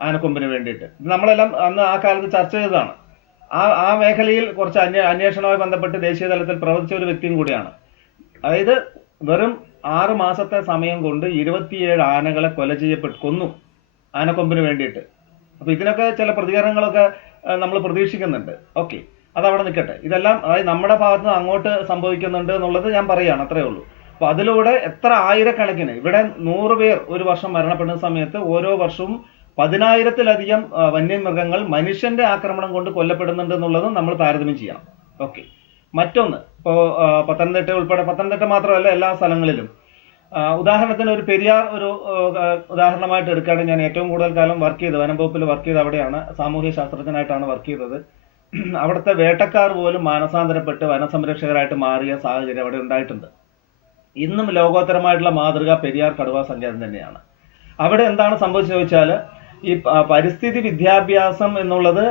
ആനക്കൊമ്പിന് വേണ്ടിയിട്ട്. ഇത് നമ്മളെല്ലാം അന്ന് ആ കാലത്ത് ചർച്ച ചെയ്തതാണ്. ആ മേഖലയിൽ കുറച്ച് അന്വേഷണവുമായി ബന്ധപ്പെട്ട് ദേശീയ തലത്തിൽ പ്രവർത്തിച്ച ഒരു വ്യക്തിയും കൂടിയാണ്. അതായത് വെറും 6 മാസത്തെ സമയം കൊണ്ട് 27 ആനകളെ കൊന്നു ആനക്കൊമ്പിന് വേണ്ടിയിട്ട്. അപ്പൊ ഇതിനൊക്കെ ചില പ്രതികരണങ്ങളൊക്കെ നമ്മൾ പ്രതീക്ഷിക്കുന്നുണ്ട്. ഓക്കെ, അതവിടെ നിൽക്കട്ടെ. ഇതെല്ലാം അതായത് നമ്മുടെ ഭാഗത്ത് നിന്ന് അങ്ങോട്ട് സംഭവിക്കുന്നുണ്ട് എന്നുള്ളത് ഞാൻ പറയുകയാണ്, അത്രേ ഉള്ളൂ. അപ്പൊ അതിലൂടെ എത്ര ആയിരക്കണക്കിന്, ഇവിടെ 100 പേർ ഒരു വർഷം മരണപ്പെടുന്ന സമയത്ത് ഓരോ വർഷവും 10,000-ലധികം വന്യമൃഗങ്ങൾ മനുഷ്യന്റെ ആക്രമണം കൊണ്ട് കൊല്ലപ്പെടുന്നുണ്ട് എന്നുള്ളതും നമ്മൾ താരതമ്യം ചെയ്യണം. ഓക്കെ, മറ്റൊന്ന്, ഇപ്പോ പത്തനംതിട്ട മാത്രമല്ല എല്ലാ സ്ഥലങ്ങളിലും, ഉദാഹരണത്തിന് ഒരു പെരിയാർ ഒരു ഉദാഹരണമായിട്ട് എടുക്കുകയാണെങ്കിൽ, ഞാൻ ഏറ്റവും കൂടുതൽ കാലം വനം വകുപ്പിൽ വർക്ക് ചെയ്ത് അവിടെയാണ്, സാമൂഹ്യ ശാസ്ത്രജ്ഞനായിട്ടാണ് വർക്ക് ചെയ്തത്. അവിടുത്തെ വേട്ടക്കാർ പോലും മാനസാന്തരപ്പെട്ട് വനസംരക്ഷകരായിട്ട് മാറിയ സാഹചര്യം അവിടെ ഉണ്ടായിട്ടുണ്ട്. ഇന്നും ലോകോത്തരമായിട്ടുള്ള മാതൃക പെരിയാർ കടുവാ സങ്കേതം തന്നെയാണ്. അവിടെ എന്താണ് സംഭവിച്ചു ചോദിച്ചാൽ, ഈ പരിസ്ഥിതി വിദ്യാഭ്യാസം എന്നുള്ളത്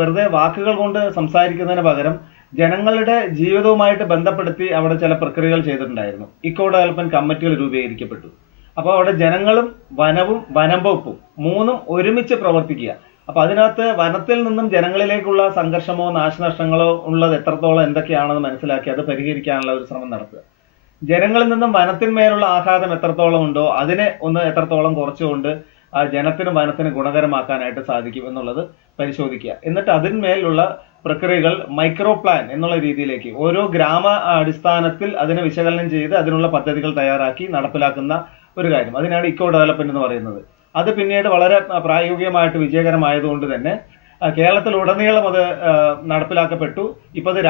വെറുതെ വാക്കുകൾ കൊണ്ട് സംസാരിക്കുന്നതിന് പകരം ജനങ്ങളുടെ ജീവിതവുമായിട്ട് ബന്ധപ്പെടുത്തി അവിടെ ചില പ്രക്രിയകൾ ചെയ്തിട്ടുണ്ടായിരുന്നു. ഇക്കോ ഡെവലപ്മെന്റ് കമ്മിറ്റികൾ രൂപീകരിക്കപ്പെട്ടു. അപ്പോൾ അവിടെ ജനങ്ങളും വനവും വനം വകുപ്പും മൂന്നും ഒരുമിച്ച് പ്രവർത്തിക്കുക. അപ്പൊ അതിനകത്ത് വനത്തിൽ നിന്നും ജനങ്ങളിലേക്കുള്ള സംഘർഷമോ നാശനഷ്ടങ്ങളോ ഉള്ളത് എത്രത്തോളം എന്തൊക്കെയാണെന്ന് മനസ്സിലാക്കി അത് പരിഹരിക്കാനുള്ള ഒരു ശ്രമം നടത്തുക. ജനങ്ങളിൽ നിന്നും വനത്തിന്മേലുള്ള ആഘാതം എത്രത്തോളം ഉണ്ടോ അതിനെ ഒന്ന് എത്രത്തോളം കുറച്ചുകൊണ്ട് ജനത്തിനും വനത്തിനും ഗുണകരമാക്കാനായിട്ട് സാധിക്കും എന്നുള്ളത് പരിശോധിക്കുക. എന്നിട്ട് അതിന്മേലുള്ള പ്രക്രിയകൾ മൈക്രോ പ്ലാൻ എന്നുള്ള രീതിയിലേക്ക് ഓരോ ഗ്രാമ അടിസ്ഥാനത്തിൽ അതിനെ വിശകലനം ചെയ്ത് അതിനുള്ള പദ്ധതികൾ തയ്യാറാക്കി നടപ്പിലാക്കുന്ന ഒരു കാര്യം, അതിനാണ് ഇക്കോ ഡെവലപ്മെന്റ് എന്ന് പറയുന്നത്. അത് പിന്നീട് വളരെ പ്രായോഗികമായിട്ട് വിജയകരമായതുകൊണ്ട് തന്നെ കേരളത്തിലുടനീളം അത് നടപ്പിലാക്കപ്പെട്ടു. ഇപ്പൊ അത്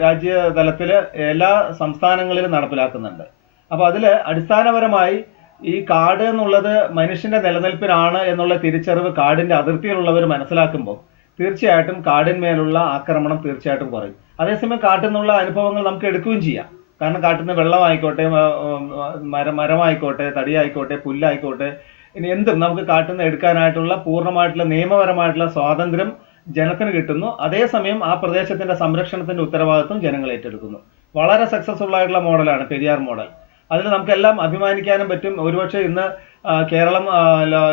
രാജ്യ തലത്തിൽ എല്ലാ സംസ്ഥാനങ്ങളിലും നടപ്പിലാക്കുന്നുണ്ട്. അപ്പൊ അതില് അടിസ്ഥാനപരമായി ഈ കാട് എന്നുള്ളത് മനുഷ്യന്റെ നിലനിൽപ്പിനാണ് എന്നുള്ള തിരിച്ചറിവ് കാടിന്റെ അതിർത്തിയിലുള്ളവർ മനസ്സിലാക്കുമ്പോൾ തീർച്ചയായിട്ടും കാടിന്മേലുള്ള ആക്രമണം തീർച്ചയായിട്ടും കുറയും. അതേസമയം കാട്ടിൽ നിന്നുള്ള അനുഭവങ്ങൾ നമുക്ക് എടുക്കുകയും ചെയ്യാം. കാരണം കാട്ടിൽ നിന്ന് വെള്ളമായിക്കോട്ടെ, മരമായിക്കോട്ടെ, തടിയായിക്കോട്ടെ, പുല്ലായിക്കോട്ടെ, ഇനി എന്തും നമുക്ക് കാട്ടിൽ നിന്ന് എടുക്കാനായിട്ടുള്ള പൂർണ്ണമായിട്ടുള്ള നിയമപരമായിട്ടുള്ള സ്വാതന്ത്ര്യം ജനത്തിന് കിട്ടുന്നു. അതേസമയം ആ പ്രദേശത്തിന്റെ സംരക്ഷണത്തിന്റെ ഉത്തരവാദിത്വം ജനങ്ങൾ ഏറ്റെടുക്കുന്നു. വളരെ സക്സസ്ഫുൾ ആയിട്ടുള്ള മോഡലാണ് പെരിയാർ മോഡൽ. അതിൽ നമുക്കെല്ലാം അഭിമാനിക്കാനും പറ്റും. ഒരുപക്ഷെ ഇന്ന് കേരളം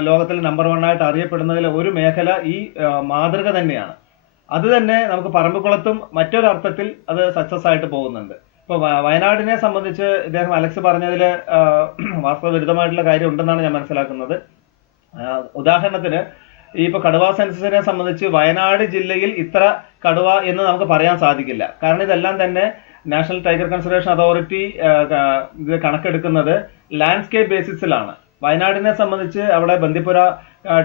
ലോകത്തിൽ നമ്പർ 1 ആയിട്ട് അറിയപ്പെടുന്നതിൽ ഒരു മേഖല ഈ മാതൃക തന്നെയാണ്. അത് തന്നെ നമുക്ക് പറമ്പിക്കുളത്തും മറ്റൊരർത്ഥത്തിൽ അത് സക്സസ് ആയിട്ട് പോകുന്നുണ്ട്. ഇപ്പൊ വയനാടിനെ സംബന്ധിച്ച് ഇദ്ദേഹം അലക്സ് പറഞ്ഞതിൽ വാസ്തവവിരുദ്ധമായിട്ടുള്ള കാര്യം ഉണ്ടെന്നാണ് ഞാൻ മനസ്സിലാക്കുന്നത്. ഉദാഹരണത്തിന് ഈ ഇപ്പൊ കടുവാ സെൻസസിനെ സംബന്ധിച്ച് വയനാട് ജില്ലയിൽ ഇത്ര കടുവ എന്ന് നമുക്ക് പറയാൻ സാധിക്കില്ല. കാരണം ഇതെല്ലാം തന്നെ നാഷണൽ ടൈഗർ കൺസർവേഷൻ അതോറിറ്റി ഇത് കണക്കെടുക്കുന്നത് ലാൻഡ്സ്കേപ്പ് ബേസിസിലാണ്. വയനാടിനെ സംബന്ധിച്ച് അവിടെ ബന്ദിപ്പുര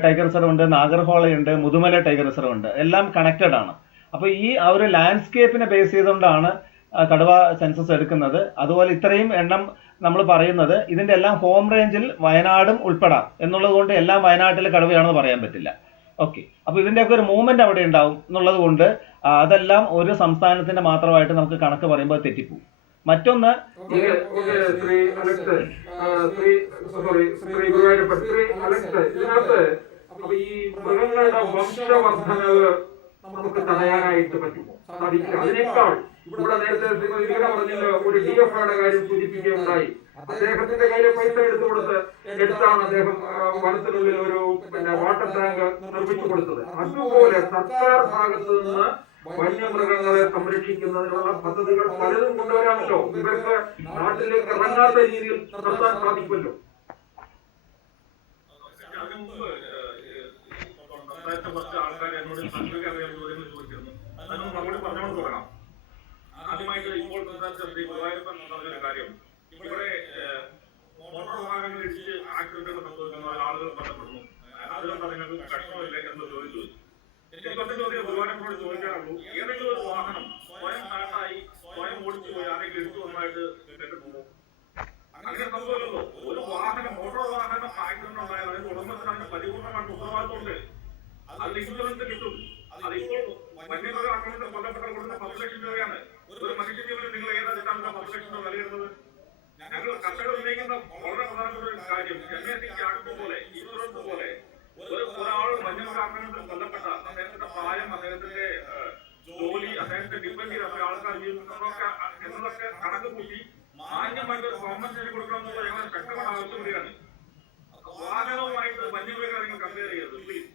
ടൈഗർ റിസർവ് ഉണ്ട്, നാഗർഹോളയുണ്ട്, മുതുമല ടൈഗർ റിസർവ് ഉണ്ട്, എല്ലാം കണക്റ്റഡ് ആണ്. അപ്പോൾ ഈ ആ ഒരു ലാൻഡ്സ്കേപ്പിനെ ബേസ് ചെയ്തുകൊണ്ടാണ് കടുവ സെൻസസ് എടുക്കുന്നത്. അതുപോലെ ഇത്രയും എണ്ണം നമ്മൾ പറയുന്നത് ഇതിന്റെ എല്ലാം ഹോം റേഞ്ചിൽ വയനാടും ഉൾപ്പെടാം എന്നുള്ളത് കൊണ്ട് എല്ലാം വയനാട്ടിലെ കടുവയാണെന്ന് പറയാൻ പറ്റില്ല. ഓക്കെ, അപ്പൊ ഇതിന്റെയൊക്കെ ഒരു മൂവ്മെന്റ് അവിടെ ഉണ്ടാവും എന്നുള്ളത് കൊണ്ട് അതെല്ലാം ഒരു സംസ്ഥാനത്തിന്റെ മാത്രമായിട്ട് നമുക്ക് കണക്ക് പറയുമ്പോൾ തെറ്റിപ്പോകും. മറ്റൊന്ന് ശ്രീ അലക്സ്, ശ്രീ ഗുരുവായൂരപ്പൻ, ശ്രീ അലക്സ്, ഇതിനകത്ത് അപ്പൊ ഈ മൃഗങ്ങളുടെ വംശവർദ്ധനവ് നമുക്ക് തടയാനായിട്ട് പറ്റുമോ, സാധിക്കില്ല? അതിനേക്കാൾ ഇവിടെ നേരത്തെ പറഞ്ഞല്ലോ, ഒരു DFIയുടെ കാര്യം സൂചിപ്പിക്കുകയുണ്ടായി. അദ്ദേഹത്തിന്റെ കയ്യിൽ പൈസ എടുത്താണ് അദ്ദേഹം വനത്തിനുള്ളിൽ ഒരു വാട്ടർ ടാങ്ക് നിർമ്മിച്ചു കൊടുത്തത്. അതുപോലെ സർക്കാർ ഭാഗത്ത് നിന്ന് വന്യമൃഗങ്ങളെ സംരക്ഷിക്കുന്നതിനുള്ള പദ്ധതികൾ പലതും കൊണ്ടുവരാമല്ലോ. ഇവർക്ക് നാട്ടിലേക്ക് ഇറങ്ങാത്ത രീതിയിൽ നടത്താൻ സാധിക്കുമല്ലോ. കുറച്ച് ആൾക്കാർ എന്നോട് സംഘടന അറിയാൻ ചോദ്യങ്ങൾ ചോദിച്ചിരുന്നു. അതിനൊന്നും മറുപടി പറഞ്ഞുകൊണ്ട് തുടങ്ങാം. ആദ്യമായിട്ട് ഇപ്പോൾ സംസാരിച്ച ശ്രീ ഗുരുവായൂരപ്പൻ പറഞ്ഞൊരു കാര്യം, ഇവിടെ മോട്ടോർ വാഹനങ്ങൾ ഇടിച്ച് ആക്സിഡന്റുകൾ സംഭവിക്കുന്ന ആളുകൾ ബന്ധപ്പെടുന്നു. അതുകൊണ്ട് നിങ്ങൾക്ക് കഷ്ടമില്ല എന്ന് ചോദിച്ചു. എനിക്ക് കുറച്ച് ചോദ്യം ഗുരുവായൂരപ്പനോട് ചോദിക്കാറുള്ളൂ. ഏതെങ്കിലും ഒരു വാഹനം സ്വയം സ്റ്റാർട്ടായി സ്വയം ഓടിച്ചു പോയി ആരെങ്കിലും എടുത്തു വന്നതായിട്ട് കേട്ടിട്ടുണ്ടോ? അങ്ങനെ സംഭവമല്ലോ. ഒരു വാഹനം, മോട്ടോർ വാഹനം ആക്സിഡന്റ് ഉണ്ടായാൽ അതിന് കുടുംബത്തിന് അതിന് പരിപൂർണ്ണമായിട്ട് ഉത്തരവാദിത്വമുണ്ട്. അതിന് ഇൻഷുറൻസ് കിട്ടും. അതിപ്പോൾ വന്യമൃഗ ആക്രമണത്തിൽ കൊല്ലപ്പെട്ട കൊടുക്കുന്ന 10 ലക്ഷം രൂപയാണ്. ഒരു മനുഷ്യജീവന് നിങ്ങൾ ഏതാണ്ടാണ് 10 ലക്ഷം രൂപ വിലയിടുന്നത്? ഞങ്ങൾ കർഷകർ ഉന്നയിക്കുന്ന വളരെ പ്രധാനപ്പെട്ട ഒരു കാര്യം, NACK ആക്ട് പോലെ, ഇൻഷുറൻസ് പോലെ ഒരാൾ വന്യമൃഗ ആക്രമണത്തിൽ കൊല്ലപ്പെട്ട അദ്ദേഹത്തിന്റെ പ്രായം, അദ്ദേഹത്തിന്റെ ജോലി, അദ്ദേഹത്തെ ഡിപ്പെൻഡ് ചെയ്ത ആൾക്കാർ എന്നതൊക്കെ കണക്ക് കൂട്ടി മാന്യമായിട്ട് ഒരു കോമ്പൻസേഷൻ കൊടുക്കണമെന്നുള്ള ഞങ്ങൾ ശക്തമായ ആവശ്യപ്പെടുകയാണ്. വാഹനവുമായിട്ട് വന്യമൃഗങ്ങളെ നിങ്ങൾ കമ്പയർ ചെയ്യരുത് പ്ലീസ്.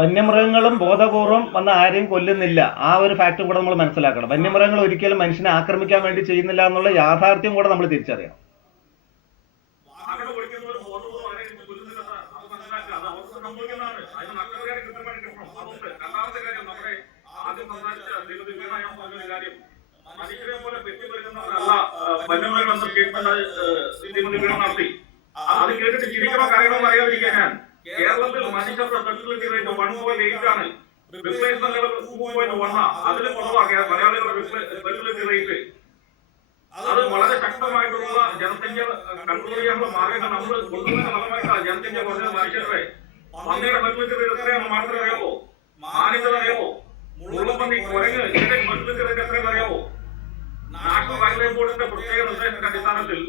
വന്യമൃഗങ്ങളും ബോധപൂർവം വന്ന് ആരെയും കൊല്ലുന്നില്ല. ആ ഒരു ഫാക്ടും കൂടെ നമ്മൾ മനസ്സിലാക്കണം. വന്യമൃഗങ്ങൾ ഒരിക്കലും മനുഷ്യനെ ആക്രമിക്കാൻ വേണ്ടി ചെയ്യുന്നില്ല എന്നുള്ള യാഥാർത്ഥ്യം കൂടെ നമ്മൾ തിരിച്ചറിയണം. അത് കേട്ടിട്ട് ചിരിക്കണോ കാര്യങ്ങളോ അറിയാതിരിക്കാൻ ഞാൻ, കേരളത്തിൽ മനുഷ്യരുടെ ഫെർട്ടിലിറ്റി റേറ്റ് 1.8 ആണ്. Replacement level 2.1. അതിന് കുറവാണ് മലയാളികളുടെ ഫെർട്ടിലിറ്റി റേറ്റ്. അത് വളരെ ശക്തമായിട്ടുള്ള ജനസംഖ്യ കൺട്രോൾ ചെയ്യാനുള്ള മാർഗങ്ങൾ നമ്മൾ കൊണ്ടുവരുന്ന ഫലമായിട്ടാണ് ജനസംഖ്യ കുറഞ്ഞ മനുഷ്യരുടെ പന്നിയുടെ ഫെർട്ടിലിറ്റി റേറ്റ് എത്രയാണെന്ന് മാത്രമേ അറിയാമോ? മാനിന്റെ അറിയാമോ? മുള്ളപ്പന്നി, കുരങ്ങ്, ഇതിന്റെ ഫെർട്ടിലിറ്റി റേറ്റ് എത്രയെന്ന് അറിയാമോ? നാഷണൽ വൈൽഡ് ലൈഫ് ബോർഡിന്റെ പ്രത്യേക നിർദ്ദേശത്തിന്റെ അടിസ്ഥാനത്തിൽ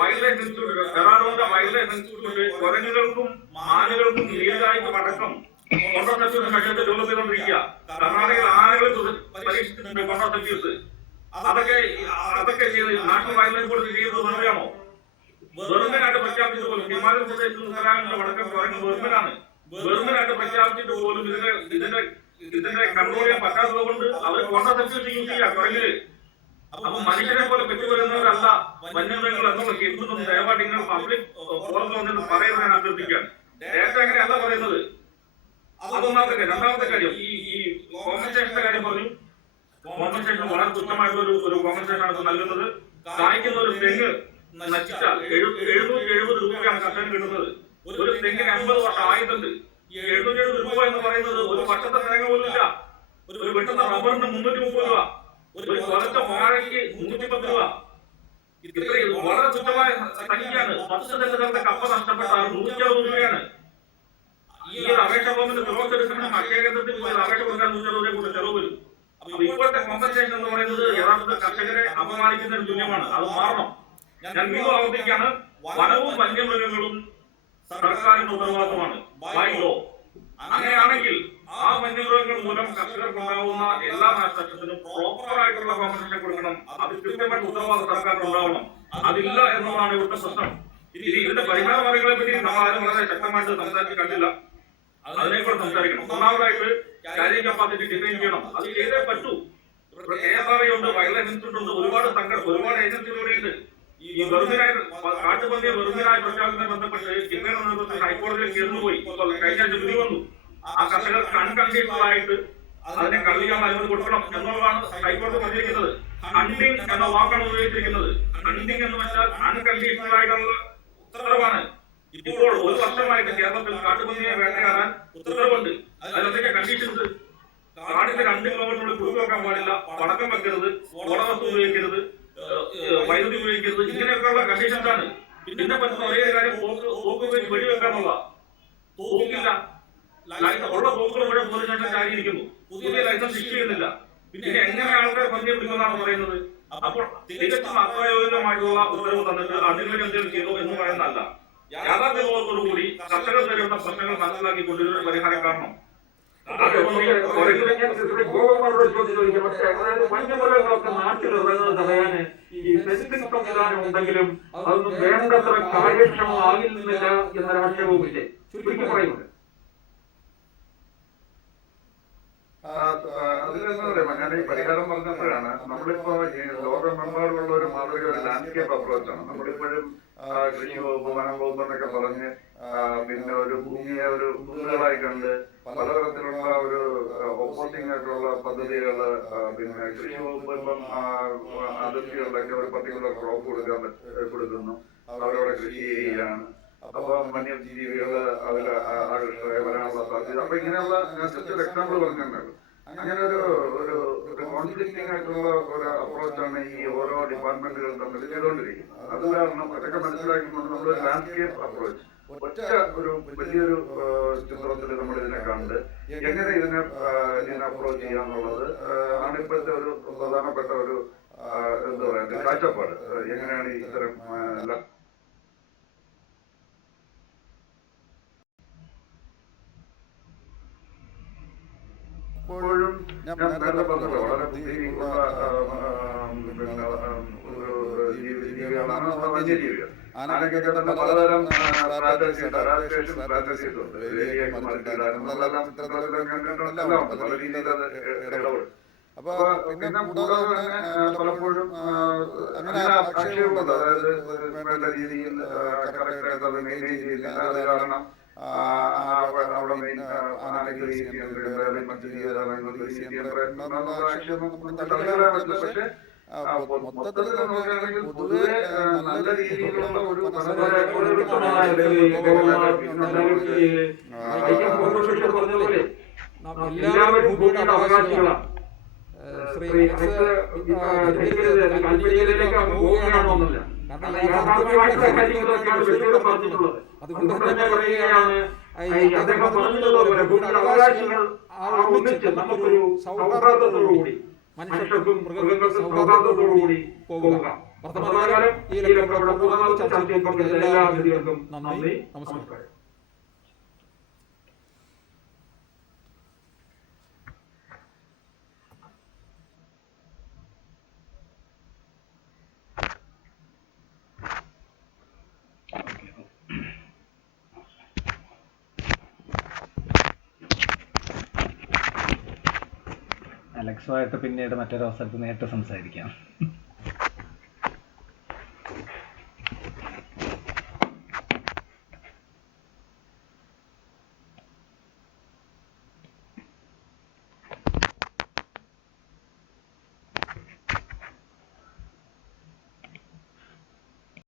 വൈൽഡ് ലൈഫ് ഇൻസ്റ്റിറ്റ്യൂട്ട്, ഡെറാഡൂണിന്റെ വൈൽഡ് ലൈഫ് ഇൻസ്റ്റിറ്റ്യൂട്ട് കുരങ്ങുകൾക്കും മാനുകൾക്കും നീരായ്ക്കും അടക്കം കോൺട്രാസെപ്റ്റീവ് മെഷേഴ്സ് ഡെവലപ്പ് ചെയ്തുകൊണ്ടിരിക്കുക. കർണാടകയിൽ ആനകൾ പരീക്ഷിച്ചിട്ടുണ്ട് കോൺട്രാസെപ്റ്റീവ്സ്. അതൊക്കെ ചെയ്ത് നാഷണൽ വൈൽഡ് ലൈഫ് ബോർഡ് ചെയ്യുന്നത് വെറുതെയാണോ? വെറുമനായിട്ട് പ്രഖ്യാപിച്ചിട്ട് പോലും ഹിമാലയൻ പ്രദേശത്ത് ഉത്തരാഖണ്ഡിന്റെ വടക്കൻ കുരങ്ങ് വെറുമനായിട്ട് പ്രഖ്യാപിച്ചിട്ട് പോലും ഇതിന്റെ കൺട്രോൾ ചെയ്യാൻ പറ്റാത്തത് കൊണ്ട് അവർ കോൺട്രാസെപ്റ്റീവ്സ് യൂസ് ചെയ്യാം കുരങ്ങില്. അപ്പൊ മനുഷ്യരെ പോലെ പെറ്റുവരുന്നവരല്ല വന്യമൃഗങ്ങൾ എന്നുള്ള കേൾക്കുന്നതും ദയവായിട്ട് നിങ്ങൾ പബ്ലിക് ഫോറത്തിൽ വന്നിട്ട് പറയുന്നത് ഞാൻ അഭ്യർത്ഥിക്കുകയാണ്. ഡേറ്റ അങ്ങനെയല്ല പറയുന്നത്. അതൊന്നാമത്തെ കാര്യം. രണ്ടാമത്തെ കാര്യം, ഈ കോമ്പൻസേഷന്റെ കാര്യം പറഞ്ഞു. കോമ്പൻസേഷൻ വളരെ തുച്ഛമായിട്ടുള്ള ഒരു കോമ്പൻസേഷൻ ആണ് നൽകുന്നത്. കായ്ക്കുന്ന ഒരു തെങ്ങ് നശിച്ചാൽ 770 രൂപയാണ് കർഷകന് കിട്ടുന്നത്. ഒരു തെങ്ങിന് 50 വർഷം ആയുധുണ്ട്. ഈ 770 രൂപ എന്ന് പറയുന്നത് ഒരു വർഷത്തെ തേങ്ങ പോലും ഇല്ല. ഒരു വെട്ടുന്ന റബ്ബറിന് 330 രൂപ, ഒരു കുറച്ച വാഴയ്ക്ക് 110 രൂപ. ഇത്രയും വളരെ തുച്ഛമായ സംഖ്യയാണ്. 10 സെന്റുകളുടെ കപ്പ നഷ്ടപ്പെട്ടാൽ 160 രൂപയാണ്. ഈ ഒരു അപേക്ഷ ഫോമിന്റെ തുറച്ചെടുക്കുന്ന അക്ഷയ കേന്ദ്രത്തിൽ പോയി അപേക്ഷ കൊടുക്കാൻ 160 രൂപ കൂടെ ചെലവ് വരും. അപ്പൊ ഇപ്പോഴത്തെ കോമ്പൻസേഷൻ എന്ന് പറയുന്നത് യഥാർത്ഥ കർഷകരെ അപമാനിക്കുന്നതിന് തുല്യമാണ്. അത് മാറണം. ഞാൻ വീണ്ടും ആവർത്തിക്കുകയാണ്, വനവും വന്യമൃഗങ്ങളും സർക്കാരിന്റെ ഉത്തരവാദിത്തമാണ് ബൈ ലോ. അങ്ങനെയാണെങ്കിൽ ആ വന്യമൃഗങ്ങൾ മൂലം കർഷകർക്കുണ്ടാവുന്ന എല്ലാ നാശനഷ്ടത്തിനും പ്രോപ്പർ ആയിട്ടുള്ള കോമ്പൻസേഷൻ കൊടുക്കണം. അത് കൃത്യമായിട്ട് ഉത്തരവാദിത്തം സർക്കാരിന് ഉണ്ടാവണം. അതില്ല എന്നതാണ് ഇവിടുത്തെ പ്രശ്നം. ഇതിന്റെ പരിഹാര മാർഗങ്ങളെ പറ്റി നമ്മൾ ആരും വളരെ ശക്തമായിട്ട് സംസാരിച്ച് കണ്ടില്ല. അതിനെക്കൂടെ സംസാരിക്കണം. ഒന്നാമതായിട്ട് ക്യാരിങ് കപ്പാസിറ്റി ഡിസൈൻ ചെയ്യണം. അത് ചെയ്തേ പറ്റൂ. KSRI ഉണ്ട്, വൈൽഡ് ലൈഫ് ഇൻസ്റ്റിറ്റ്യൂട്ട് ഉണ്ട്, ഒരുപാട് ഏജൻസികളുടെ ഉണ്ട്. ഈ വെറുതിനായി കാട്ടുപന്നിയെ വെറുതിനായി പ്രഖ്യാപിക്കുന്നതിനെ ബന്ധപ്പെട്ട് ജില്ലയുടെ നേതൃത്വത്തിൽ ഹൈക്കോടതിയിൽ ചേർന്നുപോയി കഴിഞ്ഞ ആഴ്ച വിധി വന്നു. ആ കർഷകർക്ക് അൺകണ്ടീഷണൽ ആയിട്ട് അതിനെ കള്ളിക്കാൻ അനുമതി കൊടുക്കണം എന്നുള്ളതാണ് ഹൈക്കോടതി പറഞ്ഞിരിക്കുന്നത്. ഹണ്ടിങ് എന്ന വാക്കാണ് ഉപയോഗിച്ചിരിക്കുന്നത്. ഹണ്ടിങ് എന്ന് വെച്ചാൽ അൺകണ്ടീഷണൽ ആയിട്ടുള്ള ഉത്തരവാണ്. ഇപ്പോൾ 1 വർഷമായിട്ട് കേരളത്തിൽ കാട്ടുപന്നിയെ വേട്ടയാടാൻ ഉത്തരവുണ്ട്. അതിലെന്തൊക്കെ കണ്ടീഷൻസ്? കാടിന്റെ 2 കിലോമീറ്ററിനുള്ളിൽ കുഴി വെക്കാൻ പാടില്ല, പടക്കം വെക്കരുത്, ഓടവസ്തു ഉപയോഗിക്കരുത്, വൈദ്യുതി ഉപയോഗിക്കരുത്, ഇങ്ങനെയൊക്കെയുള്ള കണ്ടീഷൻസ് ആണ്. പിന്നെ പറ്റുന്ന ഒരേ കാര്യം തോക്ക് ഉപയോഗിച്ച് വെടിവെക്കാന്നുള്ള. തോക്കില്ല, ഉള്ള തോക്കുകൾ മുഴുവൻ പോലീസ് സ്റ്റേഷൻ ചാരിയിരിക്കുന്നു. പുതിയ ലൈസൻസ് ഇഷ്യൂ ചെയ്യുന്നില്ല. പിന്നെ എങ്ങനെ ആൾക്കാരെ പന്നിയെ പിടിക്കുന്നതാണ് പറയുന്നത്? അപ്പോൾ തികച്ചും അപ്രായോഗികമായിട്ടുള്ള ഉത്തരവ് തന്നിട്ട് അതിനുവേണ്ടി എന്തെങ്കിലും ചെയ്തു എന്ന് പറയുന്നതല്ല. യാഥാർത്ഥ്യബോധത്തോടുകൂടി കർഷകർ നേരിടുന്ന പ്രശ്നങ്ങൾ മനസ്സിലാക്കിക്കൊണ്ട് ഇതിനൊരു പരിഹാരം കാണണം. ഗോപകുമാരോട് ചോദിക്കാം. പക്ഷേ അതായത് വന്യമൃഗങ്ങളൊക്കെ നാട്ടിലിറങ്ങുന്നത് തടയാന് ഈ ഫെൻസിംഗ് സംവിധാനം ഉണ്ടെങ്കിലും അതൊന്നും വേണ്ടത്ര കാര്യക്ഷമമാകുന്നില്ല എന്നൊരാക്ഷേപവുമില്ലേ? ചുരുക്കി പറയുന്നത് അതിലെന്താ പറയുക, ഞാൻ ഈ പരിഹാരം പറഞ്ഞപ്പോഴാണ് നമ്മളിപ്പോ ഈ ലോകമെമ്പാടുള്ള ഒരു മാതൃക ഒരു ലാൻഡ്സ്കേപ്പ് അപ്രോച്ചാണ്. നമ്മളിപ്പോഴും കൃഷി വകുപ്പ്, വനം വകുപ്പ് എന്നൊക്കെ പറഞ്ഞ് പിന്നെ ഒരു ഭൂമിയെ ഒരു കുന്നുകളായി കണ്ട് പലതരത്തിലുള്ള ഒരു ഓപ്പോസിംഗ് ആയിട്ടുള്ള പദ്ധതികള്, പിന്നെ കൃഷി വകുപ്പ് ഇപ്പം അതിർത്തികളിലൊക്കെ ഒരു പർട്ടിക്കുലർ ക്രോപ്പ് കൊടുക്കുന്നു, അവരവിടെ കൃഷി ചെയ്യുകയാണ്. അപ്പൊ വന്യജീവികള് അതിൽ ആകർഷക വരാനുള്ള സാധ്യത. അപ്പൊ ഇങ്ങനെയുള്ള ഞാൻ ജസ്റ്റ് ഒരു എക്സാമ്പിൾ പറഞ്ഞിട്ടുണ്ടായിരുന്നു. അങ്ങനെ ഒരു കോൺഫ്ലിക്റ്റിംഗ് ആയിട്ടുള്ള ഒരു അപ്രോച്ചാണ് ഈ ഓരോ ഡിപ്പാർട്ട്മെന്റുകൾ തമ്മിൽ ചെയ്തുകൊണ്ടിരിക്കുന്നത്. അത് കാരണം അതൊക്കെ മനസ്സിലാക്കിക്കൊണ്ട് നമ്മൾ ലാൻഡ്സ്കേപ്പ് അപ്രോച്ച് ഒറ്റ ഒരു വലിയൊരു ചിത്രത്തിൽ നമ്മൾ ഇതിനെ കണ്ട് എങ്ങനെ ഇതിനെ അപ്രോച്ച് ചെയ്യാന്നുള്ളത് ആണ് ഇപ്പോഴത്തെ ഒരു പ്രധാനപ്പെട്ട ഒരു എന്താ പറയുക കാഴ്ചപ്പാട്. എങ്ങനെയാണ് ഇത്തരം ഇപ്പോഴും ഞാൻ നേരത്തെ പറഞ്ഞത് വളരെ ബുദ്ധിയുള്ള പിന്നെ ഒരു ജീവികളാണ് വന്യജീവികൾ. ആനക്കൊക്കെ തന്നെ പലതരം സ്ട്രാറ്റജീസ്, അഡാപ്റ്റേഷൻ സ്ട്രാറ്റജീസ് ഉണ്ട്. ഏരിയയ്ക്ക് മറിച്ചിടാനും നമ്മളെല്ലാം ചിത്രത്തിലെല്ലാം കണ്ടിട്ടുണ്ടെല്ലാം ഉണ്ട്. പല രീതിയിൽ അത് ഇടപെടും. അപ്പൊ പിന്നെ കൂടാതെ തന്നെ പലപ്പോഴും അങ്ങനെ ആക്ഷേപമുണ്ട്. അതായത് വേണ്ട രീതിയിൽ കറക്റ്റായിട്ട് അത് മെയിൻറ്റെയിൻ ചെയ്യുന്നില്ല. അത് കാരണം അവിടെ മെയിൻ ആനകൾ മറ്റു പക്ഷെ മൊത്തത്തിൽ നോക്കുകയാണെങ്കിൽ പൊതുവെ നല്ല രീതിയിലുള്ള ഒരു എല്ലാവരും ഭൂമിയുടെ അവകാശികളാണ്. താല്പര്യത്തിലേക്ക് പോവുകയാണോന്നില്ല. യാഥാർത്ഥ്യമായിട്ടുള്ള കാര്യങ്ങളൊക്കെയാണ് വ്യക്തിയോട് പറഞ്ഞിട്ടുള്ളത്. അതുകൊണ്ട് തന്നെ പറയുകയാണ് അദ്ദേഹം പറഞ്ഞതുപോലെ ഭൂമിയുടെ അവകാശികൾ ഒന്നിച്ച് നമുക്കൊരു സൗഹാർദ്ദത്തോടുകൂടി മനുഷ്യർക്കും മൃഗങ്ങൾക്കും സൗഹാർദ്ദത്തോടുകൂടി പോവുക. വർത്തമാനകാലം ഈ ഇവിടെ പൂർണ്ണമാകും. ചർച്ചയിൽ പങ്കെടുത്ത എല്ലാ വ്യക്തികൾക്കും നന്ദി, നമസ്കാരം. അലക്സുമായിട്ട് പിന്നീട് മറ്റൊരു അവസരത്തിൽ നേരിട്ട് സംസാരിക്കാം.